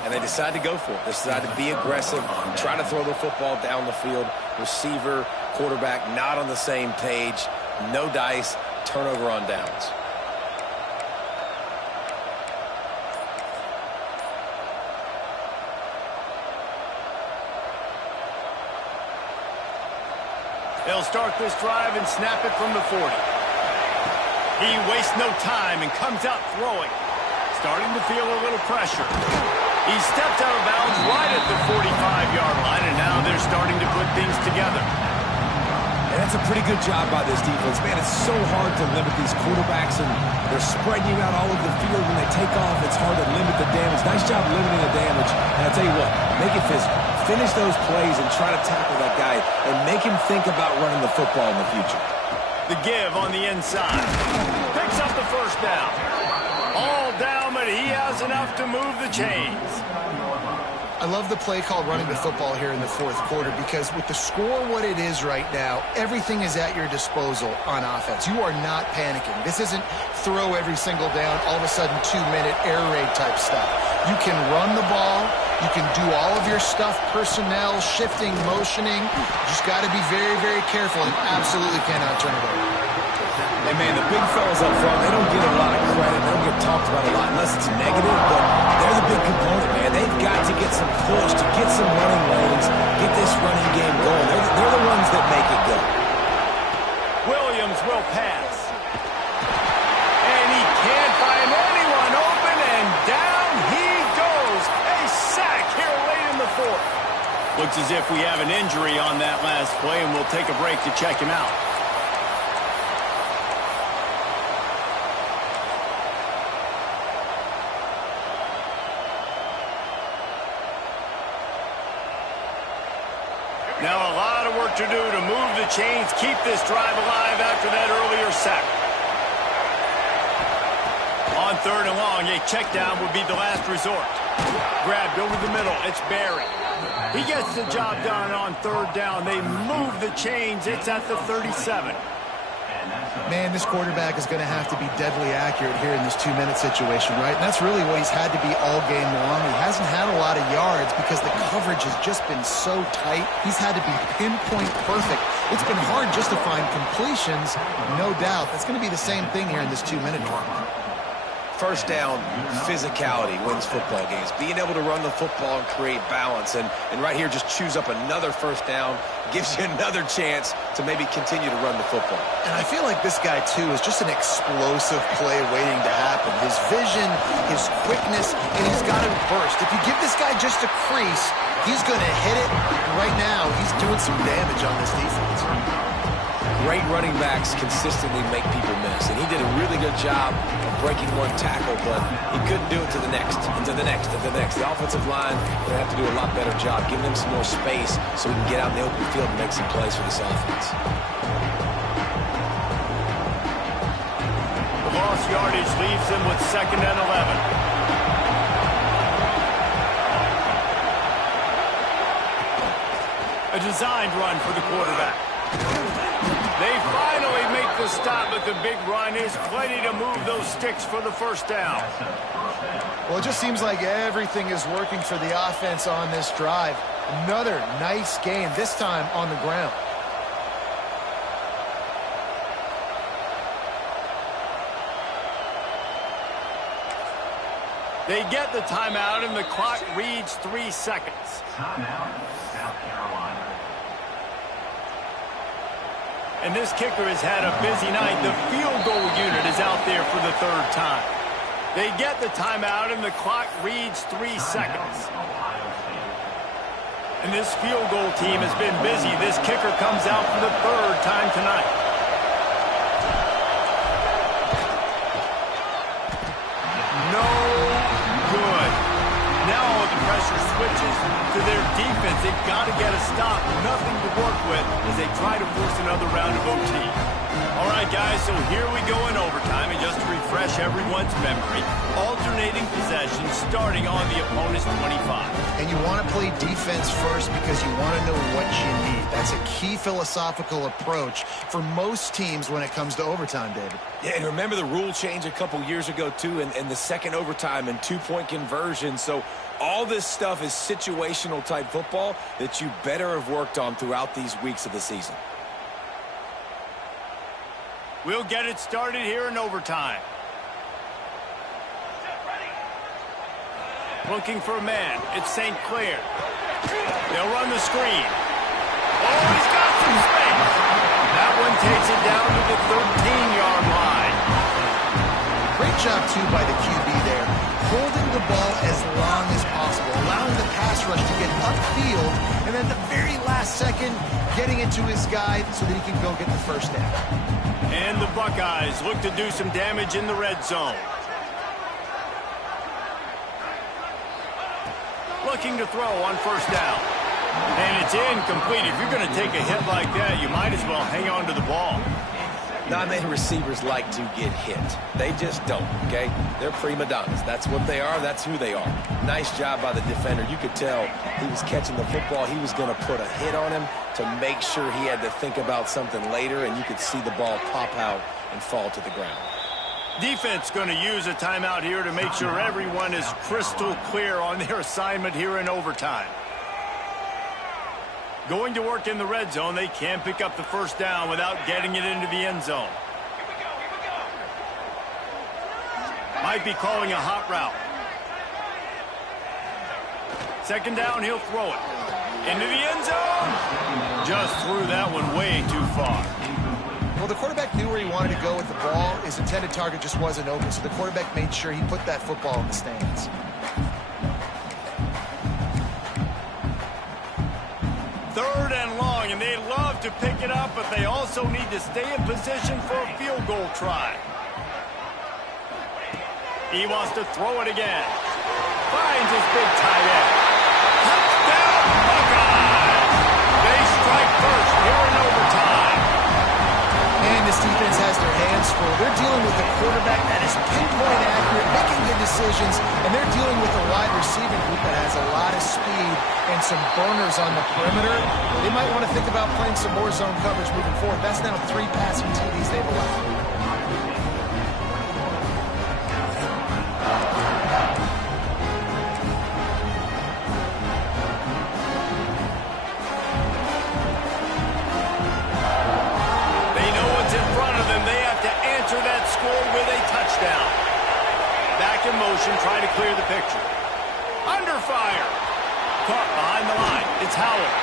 And they decide to go for it. They decide to be aggressive, try to throw the football down the field. Receiver, quarterback, not on the same page. No dice, turnover on downs. They'll start this drive and snap it from the 40. He wastes no time and comes out throwing. Starting to feel a little pressure. He stepped out of bounds right at the 45-yard line, and now they're starting to put things together. And that's a pretty good job by this defense. Man, it's so hard to limit these quarterbacks, and they're spreading you out all over the field. When they take off, it's hard to limit the damage. Nice job limiting the damage. And I'll tell you what, make it physical. Finish those plays and try to tackle that guy and make him think about running the football in the future. The give on the inside. Picks up the first down. All down, but he has enough to move the chains. I love the play called running the football here in the fourth quarter because with the score what it is right now, everything is at your disposal on offense. You are not panicking. This isn't throw every single down, all of a sudden 2-minute air raid type stuff. You can run the ball. You can do all of your stuff, personnel, shifting, motioning. You just got to be very, very careful and absolutely cannot turn it over. Hey, man, the big fellas up front, they don't get a lot of credit. They don't get talked about a lot unless it's negative, but they're the big component, man. They've got to get some push, to get some running lanes, get this running game going. They're the ones that make it go. Williams will pass. And he can't find anyone open, and down he goes. A sack here late in the fourth. Looks as if we have an injury on that last play, and we'll take a break to check him out. Now a lot of work to do to move the chains, keep this drive alive after that earlier sack. On third and long, a check down would be the last resort. Grabbed over the middle, it's Barry. He gets the job done on third down. They move the chains, it's at the 37. Man, this quarterback is going to have to be deadly accurate here in this 2-minute situation, right? And that's really what he's had to be all game long. He hasn't had a lot of yards because the coverage has just been so tight. He's had to be pinpoint perfect. It's been hard just to find completions, no doubt. That's going to be the same thing here in this 2-minute drill. First down, physicality wins football games. Being able to run the football and create balance. And right here, just choose up another first down, gives you another chance to maybe continue to run the football. And I feel like this guy, too, is just an explosive play waiting to happen. His vision, his quickness, and he's got to burst. If you give this guy just a crease, he's going to hit it. Right now, he's doing some damage on this defense. Great running backs consistently make people miss, and he did a really good job of breaking one tackle, but he couldn't do it to the next, and to the next, and to the next. The offensive line will have to do a lot better job, giving them some more space so we can get out in the open field and make some plays for this offense. The lost yardage leaves them with 2nd and 11. A designed run for the quarterback. They finally make the stop, but the big run is plenty to move those sticks for the first down. Well, it just seems like everything is working for the offense on this drive. Another nice game, this time on the ground. They get the timeout, and the clock reads 3 seconds. Timeout, South Carolina. And this kicker has had a busy night. The field goal unit is out there for the 3rd time. They get the timeout, and the clock reads 3 seconds. And this field goal team has been busy. This kicker comes out for the 3rd time tonight. switches to their defense. They've got to get a stop. Nothing to work with as they try to force another round of OT. All right, guys, so here we go in overtime. And just to refresh everyone's memory, alternating possessions starting on the opponent's 25. And you want to play defense first because you want to know what you need. That's a key philosophical approach for most teams when it comes to overtime, David. Yeah, and remember the rule change a couple years ago, too, and the second overtime and two-point conversion. So all this stuff is situational type football that you better have worked on throughout these weeks of the season. We'll get it started here in overtime. Looking for a man. It's St. Clair. They'll run the screen. Oh, he's got some space. That one takes it down to the 13-yard line. Great job, too, by the QB there. Holding the ball as long as possible, allowing the pass rush to get upfield, and then at the very last second, getting it to his guy so that he can go get the first down. And the Buckeyes look to do some damage in the red zone. Looking to throw on first down. And it's incomplete. If you're going to take a hit like that, you might as well hang on to the ball. Not many receivers like to get hit. They just don't, okay? They're prima donnas. That's what they are. That's who they are. Nice job by the defender. You could tell he was catching the football. He was going to put a hit on him to make sure he had to think about something later, and you could see the ball pop out and fall to the ground. Defense going to use a timeout here to make sure everyone is crystal clear on their assignment here in overtime. Going to work in the red zone. They can't pick up the first down without getting it into the end zone. Might be calling a hot route. Second down, he'll throw it. Into the end zone. Just threw that one way too far. Well, the quarterback knew where he wanted to go with the ball. His intended target just wasn't open, so the quarterback made sure he put that football in the stands. Third and long, and they love to pick it up, but they also need to stay in position for a field goal try. He wants to throw it again. Finds his big tight end. Touchdown, Buckeyes! They strike first here in overtime. And this defense has their hands full. They're dealing with a quarterback that is pinpoint accurate, making good decisions, and they're dealing with a wide receiving group that has a lot of speed and some burners on the perimeter. They might want to think about playing some more zone coverage moving forward. That's now 3 passing TDs they've allowed. Back in motion, try to clear the picture. Under fire. Caught behind the line. It's Howell.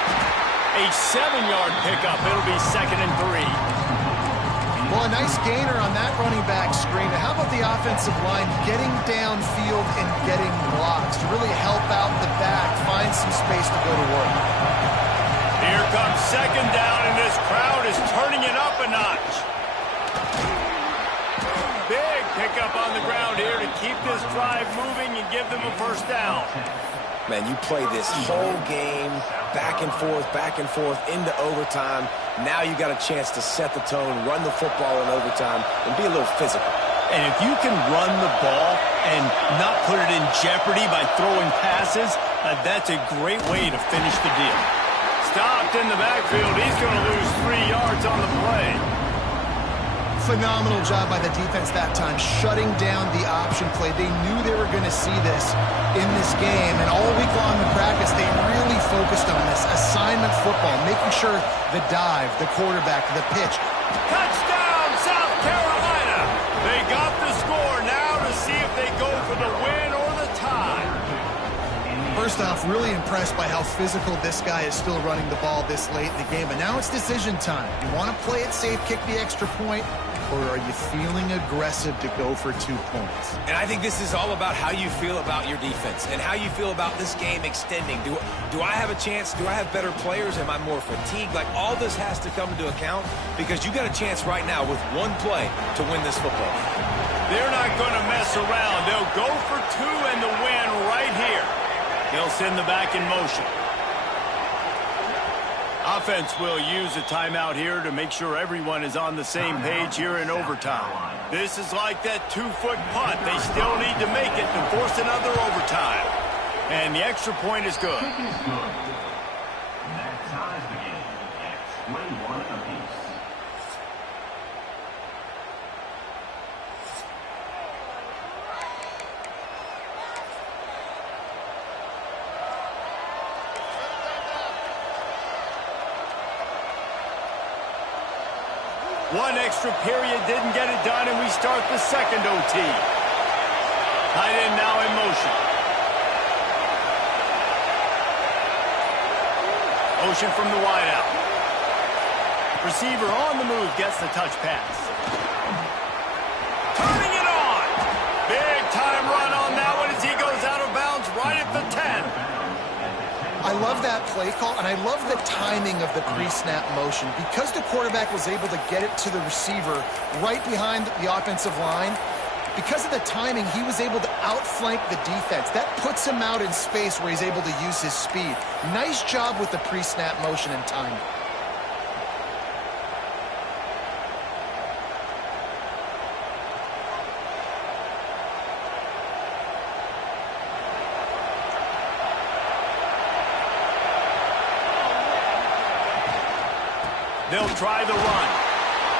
A 7-yard pickup. It'll be 2nd and 3. Well, a nice gainer on that running back screen. Now, how about the offensive line getting downfield and getting blocks to really help out the back, find some space to go to work? Here comes 2nd down, and this crowd is turning it up a notch. Big pickup on the ground here to keep this drive moving and give them a first down. Man, you play this whole game back and forth into overtime. Now you got a chance to set the tone, run the football in overtime, and be a little physical. And if you can run the ball and not put it in jeopardy by throwing passes, that's a great way to finish the deal. Stopped in the backfield. He's going to lose 3 yards on the play. Phenomenal job by the defense that time, shutting down the option play. They knew they were going to see this in this game, and all week long in practice, they really focused on this assignment football, making sure the dive, the quarterback, the pitch. Touchdown, South Carolina! They got the score now to see if they go for the win or the tie. First off, really impressed by how physical this guy is still running the ball this late in the game. But now it's decision time. You want to play it safe, kick the extra point, or are you feeling aggressive to go for 2 points? And I think this is all about how you feel about your defense and how you feel about this game extending. Do I have a chance? Do I have better players? Am I more fatigued? Like, all this has to come into account because you got a chance right now with 1 play to win this football game. They're not going to mess around. They'll go for 2 and the win right here. He'll send the back in motion. Offense will use a timeout here to make sure everyone is on the same page here in overtime. This is like that 2-foot punt. They still need to make it to force another overtime. And the extra point is good. That ties the game at 21 apiece. One extra period didn't get it done, and we start the second OT. Tight end now in motion. Motion from the wideout. Receiver on the move gets the touch pass. Turning it on. Big time run on that one as he goes out of bounds right at the 10. I love that play call, and I love the timing of the pre-snap motion. Because the quarterback was able to get it to the receiver right behind the offensive line, because of the timing, he was able to outflank the defense. That puts him out in space where he's able to use his speed. Nice job with the pre-snap motion and timing. They'll try the run.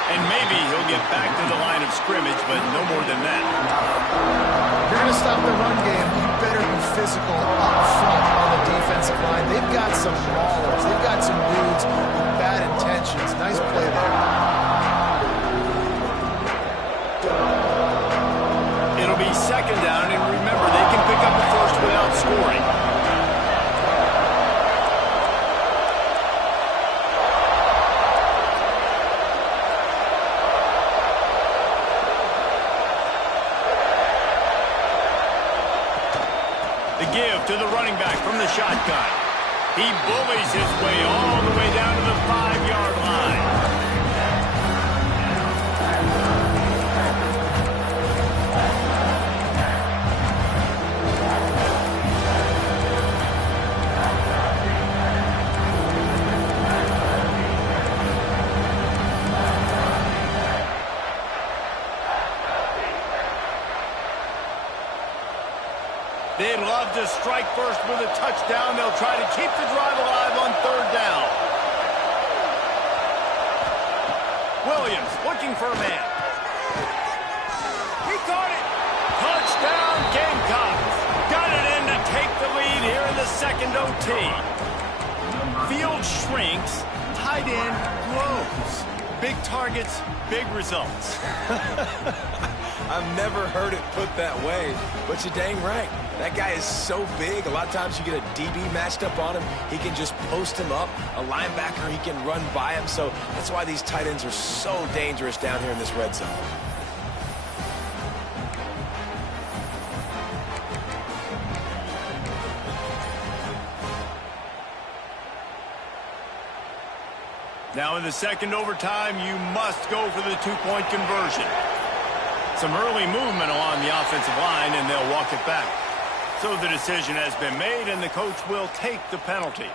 And maybe he'll get back to the line of scrimmage, but no more than that. If you're going to stop the run game, you better be physical up front on the defensive line. They've got some maulers. They've got some dudes with bad intentions. Nice play there. It'll be second down, and remember, they can pick up a first without scoring. Give to the running back from the shotgun. He bullies his way all the way down to the 5-yard line. They'd love to strike first with a touchdown. They'll try to keep the drive alive on third down. Williams looking for a man. He caught it. Touchdown, Gamecocks. Got it in to take the lead here in the second OT. Field shrinks. Tight end grows. Big targets, big results. I've never heard it put that way, but you're dang right. That guy is so big. A lot of times you get a DB matched up on him. He can just post him up. A linebacker, he can run by him. So that's why these tight ends are so dangerous down here in this red zone. Now in the second overtime, you must go for the two-point conversion. Some early movement along the offensive line, and they'll walk it back. So the decision has been made, and the coach will take the penalty.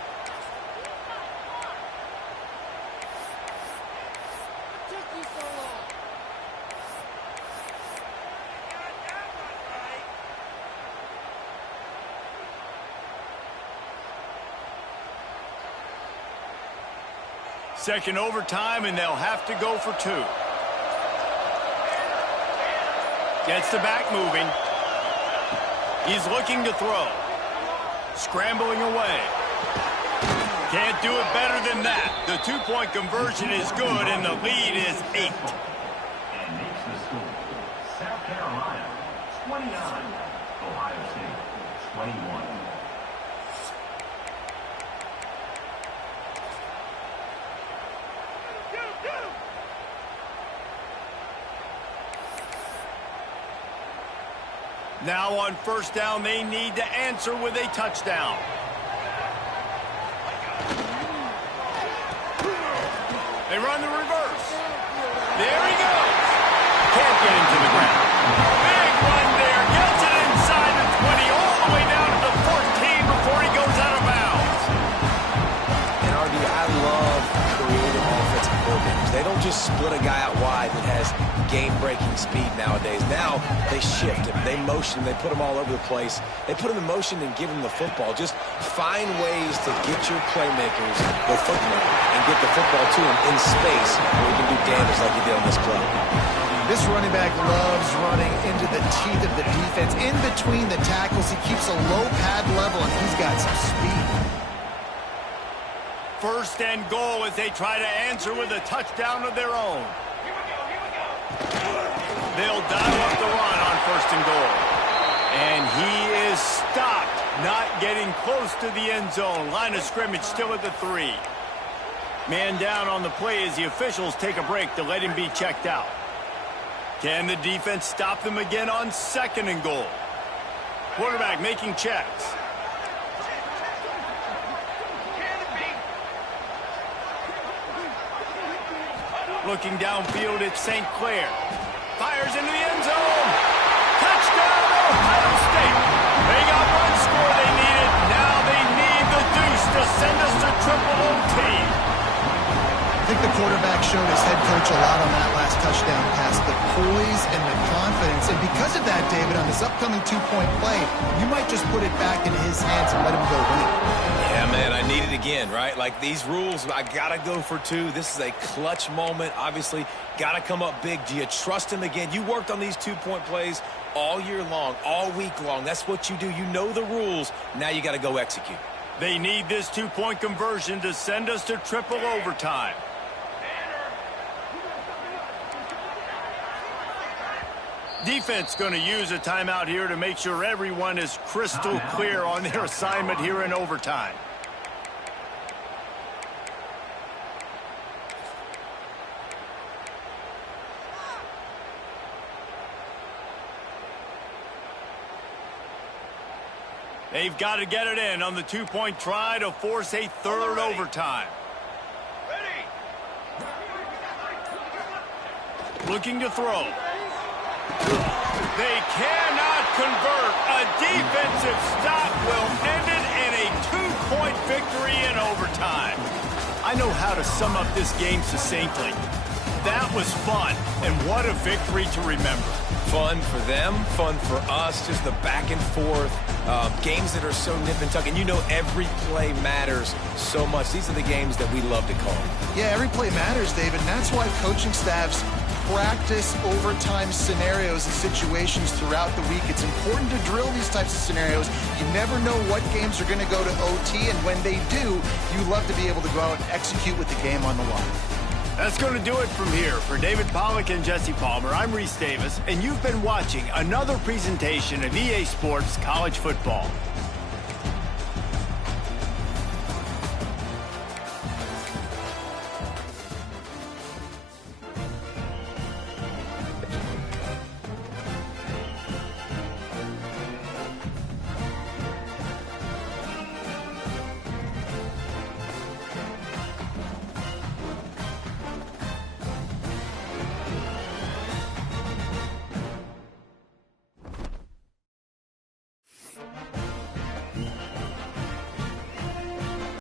Second overtime, and they'll have to go for two. Gets the back moving. He's looking to throw. Scrambling away. Can't do it better than that. The two-point conversion is good, and the lead is 8. And makes the score. South Carolina, 29. Ohio State, 21. Now on first down, they need to answer with a touchdown. They run the reverse. There he goes. Can't get him to the ground. Big run there. Gets it inside the 20, all the way down to the 14 before don't just split a guy out wide that has game-breaking speed nowadays. Now they shift him, they motion, they put him all over the place. They put him in motion and give him the football. Just find ways to get your playmakers the football and get the football to him in space where he can do damage like he did on this play. This running back loves running into the teeth of the defense. In between the tackles, he keeps a low pad level, and he's got some speed. First and goal as they try to answer with a touchdown of their own. They'll dial up the run on first and goal. And he is stopped, not getting close to the end zone. Line of scrimmage still at the 3. Man down on the play as the officials take a break to let him be checked out. Can the defense stop them again on second and goal? Quarterback making checks. Looking downfield at St. Clair. Fires into the end zone. Touchdown, Ohio State. They got one score they needed. Now they need the deuce to send us to triple OT. I think the quarterback showed his head coach a lot on that last touchdown pass, the poise and the confidence. And because of that, David, on this upcoming two-point play, you might just put it back into his hands and let him go win it. Yeah, man, I need it again, right? Like these rules, I got to go for 2. This is a clutch moment. Obviously, got to come up big. Do you trust him again? You worked on these two-point plays all year long, all week long. That's what you do. You know the rules. Now you got to go execute. They need this two-point conversion to send us to triple overtime. Defense going to use a timeout here to make sure everyone is crystal clear on their assignment here in overtime. They've got to get it in on the two-point try to force a third overtime. Looking to throw. They cannot convert. A defensive stop will end it in a two-point victory in overtime. I know how to sum up this game succinctly. That was fun, and what a victory to remember. Fun for them, fun for us, just the back and forth, games that are so nip and tuck. And you know every play matters so much. These are the games that we love to call. Yeah, every play matters, David, and that's why coaching staffs practice overtime scenarios and situations throughout the week. It's important to drill these types of scenarios. You never know what games are going to go to OT, and when they do, you love to be able to go out and execute with the game on the line. That's going to do it from here. For David Pollack and Jesse Palmer, I'm Reese Davis, and you've been watching another presentation of EA Sports College Football.